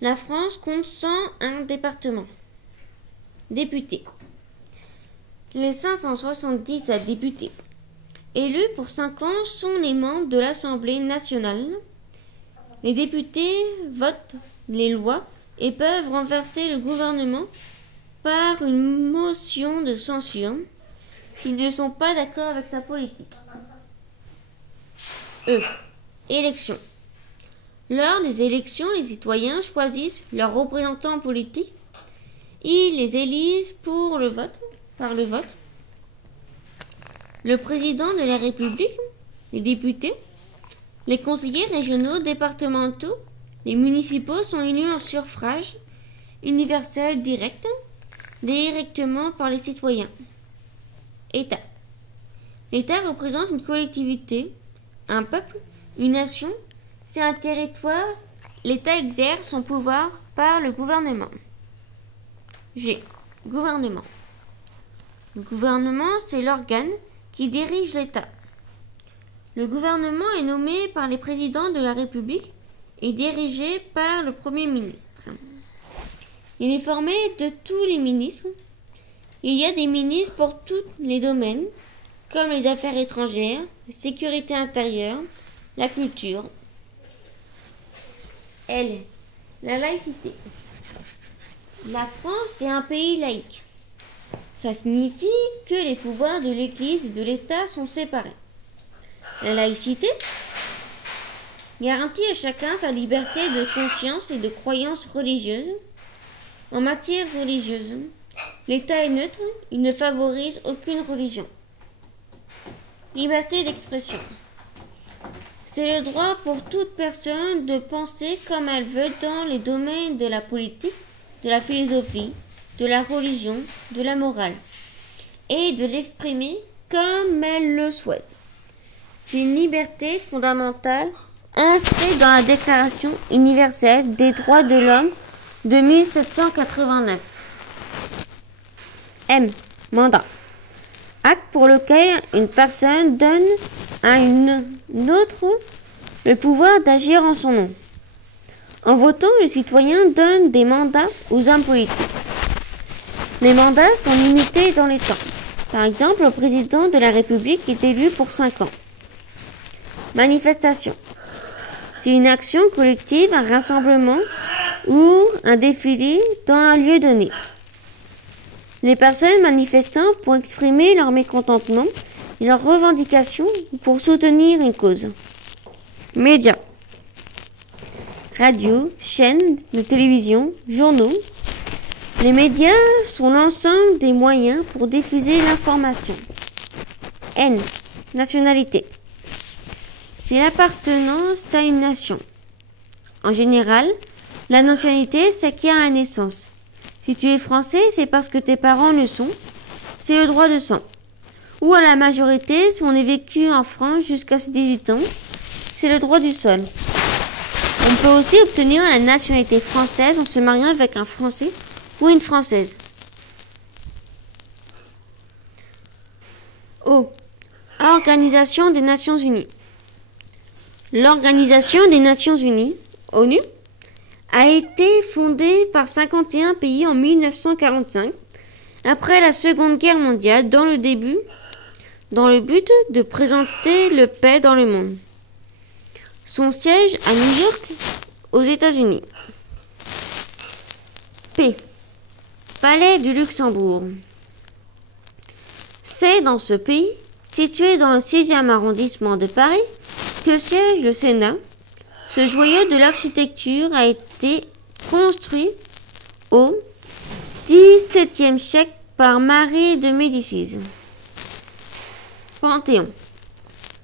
La France compte 101 départements. Députés. Les 577 députés élus pour 5 ans sont les membres de l'Assemblée nationale. Les députés votent les lois et peuvent renverser le gouvernement par une motion de censure s'ils ne sont pas d'accord avec sa politique. Élections. Lors des élections, les citoyens choisissent leurs représentants politiques. Ils les élisent par le vote. Le président de la République, les députés, les conseillers régionaux, départementaux, les municipaux sont élus en suffrage universel direct, directement par les citoyens. État. L'État représente une collectivité, un peuple, une nation, c'est un territoire. L'État exerce son pouvoir par le gouvernement. G. Gouvernement. Le gouvernement, c'est l'organe qui dirige l'État. Le gouvernement est nommé par les présidents de la République et dirigé par le Premier ministre. Il est formé de tous les ministres. Il y a des ministres pour tous les domaines, comme les affaires étrangères, la sécurité intérieure, la culture. L. La laïcité. La France est un pays laïque. Ça signifie que les pouvoirs de l'Église et de l'État sont séparés. La laïcité garantit à chacun sa liberté de conscience et de croyance religieuse. En matière religieuse, l'État est neutre, il ne favorise aucune religion. Liberté d'expression. C'est le droit pour toute personne de penser comme elle veut dans les domaines de la politique, de la philosophie, de la religion, de la morale, et de l'exprimer comme elle le souhaite. C'est une liberté fondamentale inscrite dans la Déclaration universelle des droits de l'homme de 1789. M. Mandat. Acte pour lequel une personne donne à une autre le pouvoir d'agir en son nom. En votant, le citoyen donne des mandats aux hommes politiques. Les mandats sont limités dans les temps. Par exemple, le président de la République est élu pour 5 ans. Manifestation. C'est une action collective, un rassemblement ou un défilé dans un lieu donné. Les personnes manifestant pour exprimer leur mécontentement et leurs revendications ou pour soutenir une cause. Médias. Radio, chaînes de télévision, journaux. Les médias sont l'ensemble des moyens pour diffuser l'information. N. Nationalité. C'est l'appartenance à une nation. En général, la nationalité s'acquiert à la naissance. Si tu es français, c'est parce que tes parents le sont. C'est le droit de sang. Ou à la majorité, si on est vécu en France jusqu'à ses 18 ans, c'est le droit du sol. On peut aussi obtenir la nationalité française en se mariant avec un Français ou une Française. O. Organisation des Nations Unies. L'Organisation des Nations Unies, ONU, a été fondée par 51 pays en 1945, après la Seconde Guerre mondiale, dans le but de présenter la paix dans le monde. Son siège à New York, aux États-Unis. P. Palais du Luxembourg. C'est dans ce pays, situé dans le 6e arrondissement de Paris, que siège le Sénat. Ce joyau de l'architecture a été construit au XVIIe siècle par Marie de Médicis. Panthéon.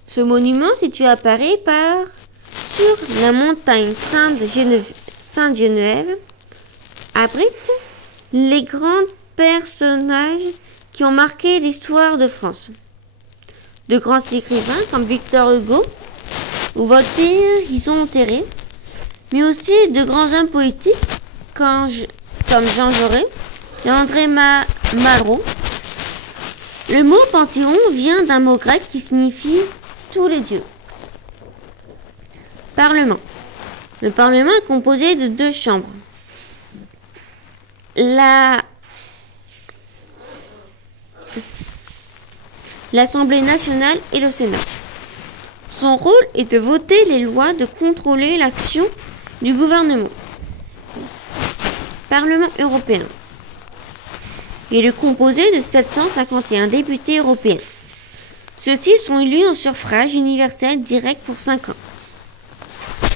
Ce monument situé à Paris sur la montagne Sainte-Geneviève abrite les grands personnages qui ont marqué l'histoire de France. De grands écrivains comme Victor Hugo ou Voltaire y sont enterrés, mais aussi de grands hommes politiques comme Jean Jaurès et André Malraux. Le mot Panthéon vient d'un mot grec qui signifie tous les dieux. Parlement. Le Parlement est composé de 2 chambres. L'Assemblée nationale et le Sénat. Son rôle est de voter les lois, de contrôler l'action du gouvernement. Parlement européen. Il est composé de 751 députés européens. Ceux-ci sont élus en suffrage universel direct pour 5 ans.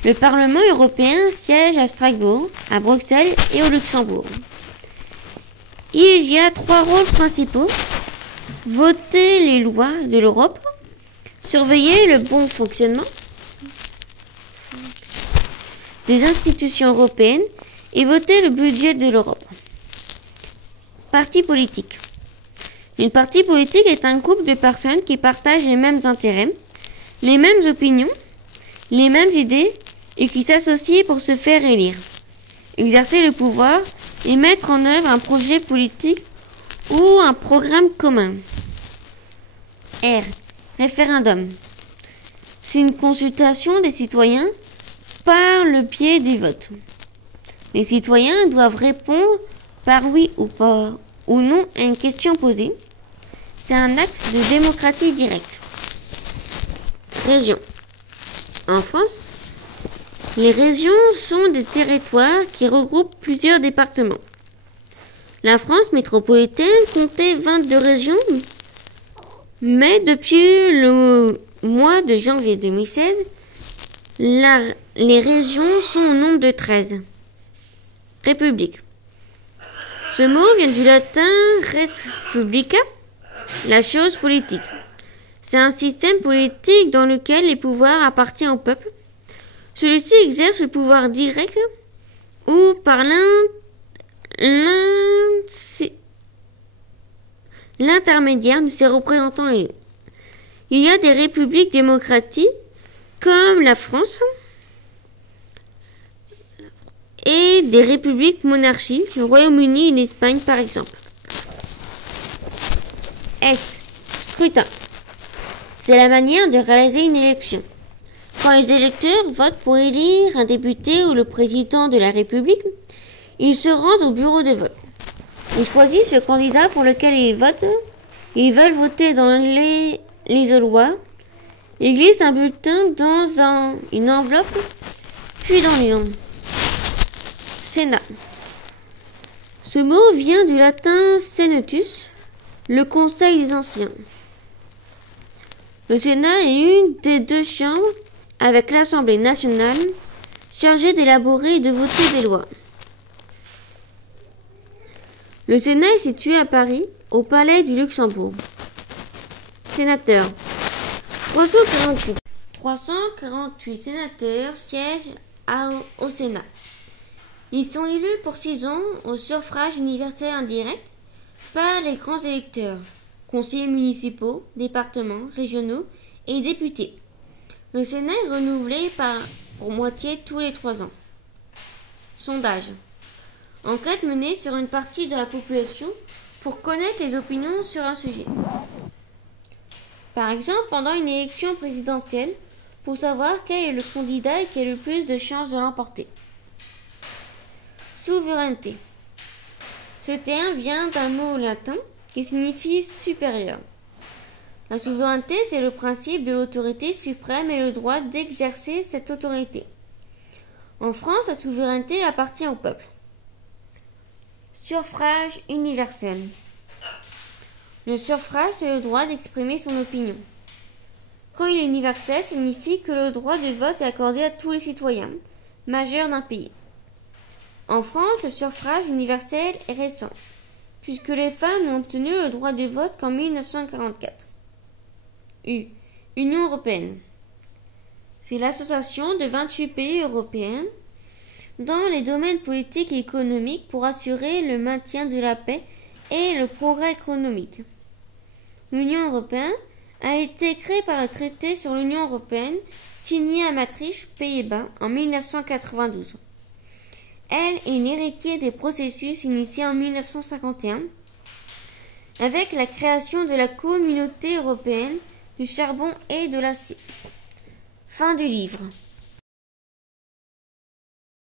Le Parlement européen siège à Strasbourg, à Bruxelles et au Luxembourg. Il y a 3 rôles principaux. Voter les lois de l'Europe, surveiller le bon fonctionnement des institutions européennes et voter le budget de l'Europe. Partis politiques. Une parti politique est un groupe de personnes qui partagent les mêmes intérêts, les mêmes opinions, les mêmes idées et qui s'associent pour se faire élire, exercer le pouvoir et mettre en œuvre un projet politique ou un programme commun. R. Référendum. C'est une consultation des citoyens par le biais du vote. Les citoyens doivent répondre par oui ou non à une question posée. C'est un acte de démocratie directe. Région. En France, les régions sont des territoires qui regroupent plusieurs départements. La France métropolitaine comptait 22 régions, mais depuis le mois de janvier 2016, les régions sont au nombre de 13. République. Ce mot vient du latin res publica, la chose politique. C'est un système politique dans lequel les pouvoirs appartiennent au peuple. Celui-ci exerce le pouvoir direct ou par l'intermédiaire de ses représentants élus. Il y a des républiques démocratiques comme la France et des républiques monarchiques, le Royaume-Uni et l'Espagne par exemple. S. Scrutin. C'est la manière de réaliser une élection. Quand les électeurs votent pour élire un député ou le président de la République, ils se rendent au bureau de vote. Ils choisissent le candidat pour lequel ils votent. Ils veulent voter dans l'isoloir. Ils glissent un bulletin dans une enveloppe, puis dans l'urne. Sénat. Ce mot vient du latin senatus, le conseil des anciens. Le Sénat est une des deux chambres avec l'Assemblée nationale chargée d'élaborer et de voter des lois. Le Sénat est situé à Paris, au Palais du Luxembourg. Sénateurs. 348 sénateurs siègent au Sénat. Ils sont élus pour 6 ans au suffrage universel indirect par les grands électeurs, conseillers municipaux, départements, régionaux et députés. Le Sénat est renouvelé pour moitié tous les 3 ans. Sondage. Enquête menée sur une partie de la population pour connaître les opinions sur un sujet. Par exemple, pendant une élection présidentielle, pour savoir quel est le candidat qui a le plus de chances de l'emporter. Souveraineté. Ce terme vient d'un mot latin qui signifie supérieur. La souveraineté, c'est le principe de l'autorité suprême et le droit d'exercer cette autorité. En France, la souveraineté appartient au peuple. Suffrage universel. Le suffrage, c'est le droit d'exprimer son opinion. Quand il est universel, signifie que le droit de vote est accordé à tous les citoyens majeurs d'un pays. En France, le suffrage universel est récent, puisque les femmes n'ont obtenu le droit de vote qu'en 1944. U. Union européenne. C'est l'association de 28 pays européens dans les domaines politiques et économiques pour assurer le maintien de la paix et le progrès économique. L'Union européenne a été créée par le traité sur l'Union européenne signé à Maastricht, Pays-Bas, en 1992. Elle est l'héritier des processus initiés en 1951 avec la création de la Communauté européenne du charbon et de l'acier. Fin du livre.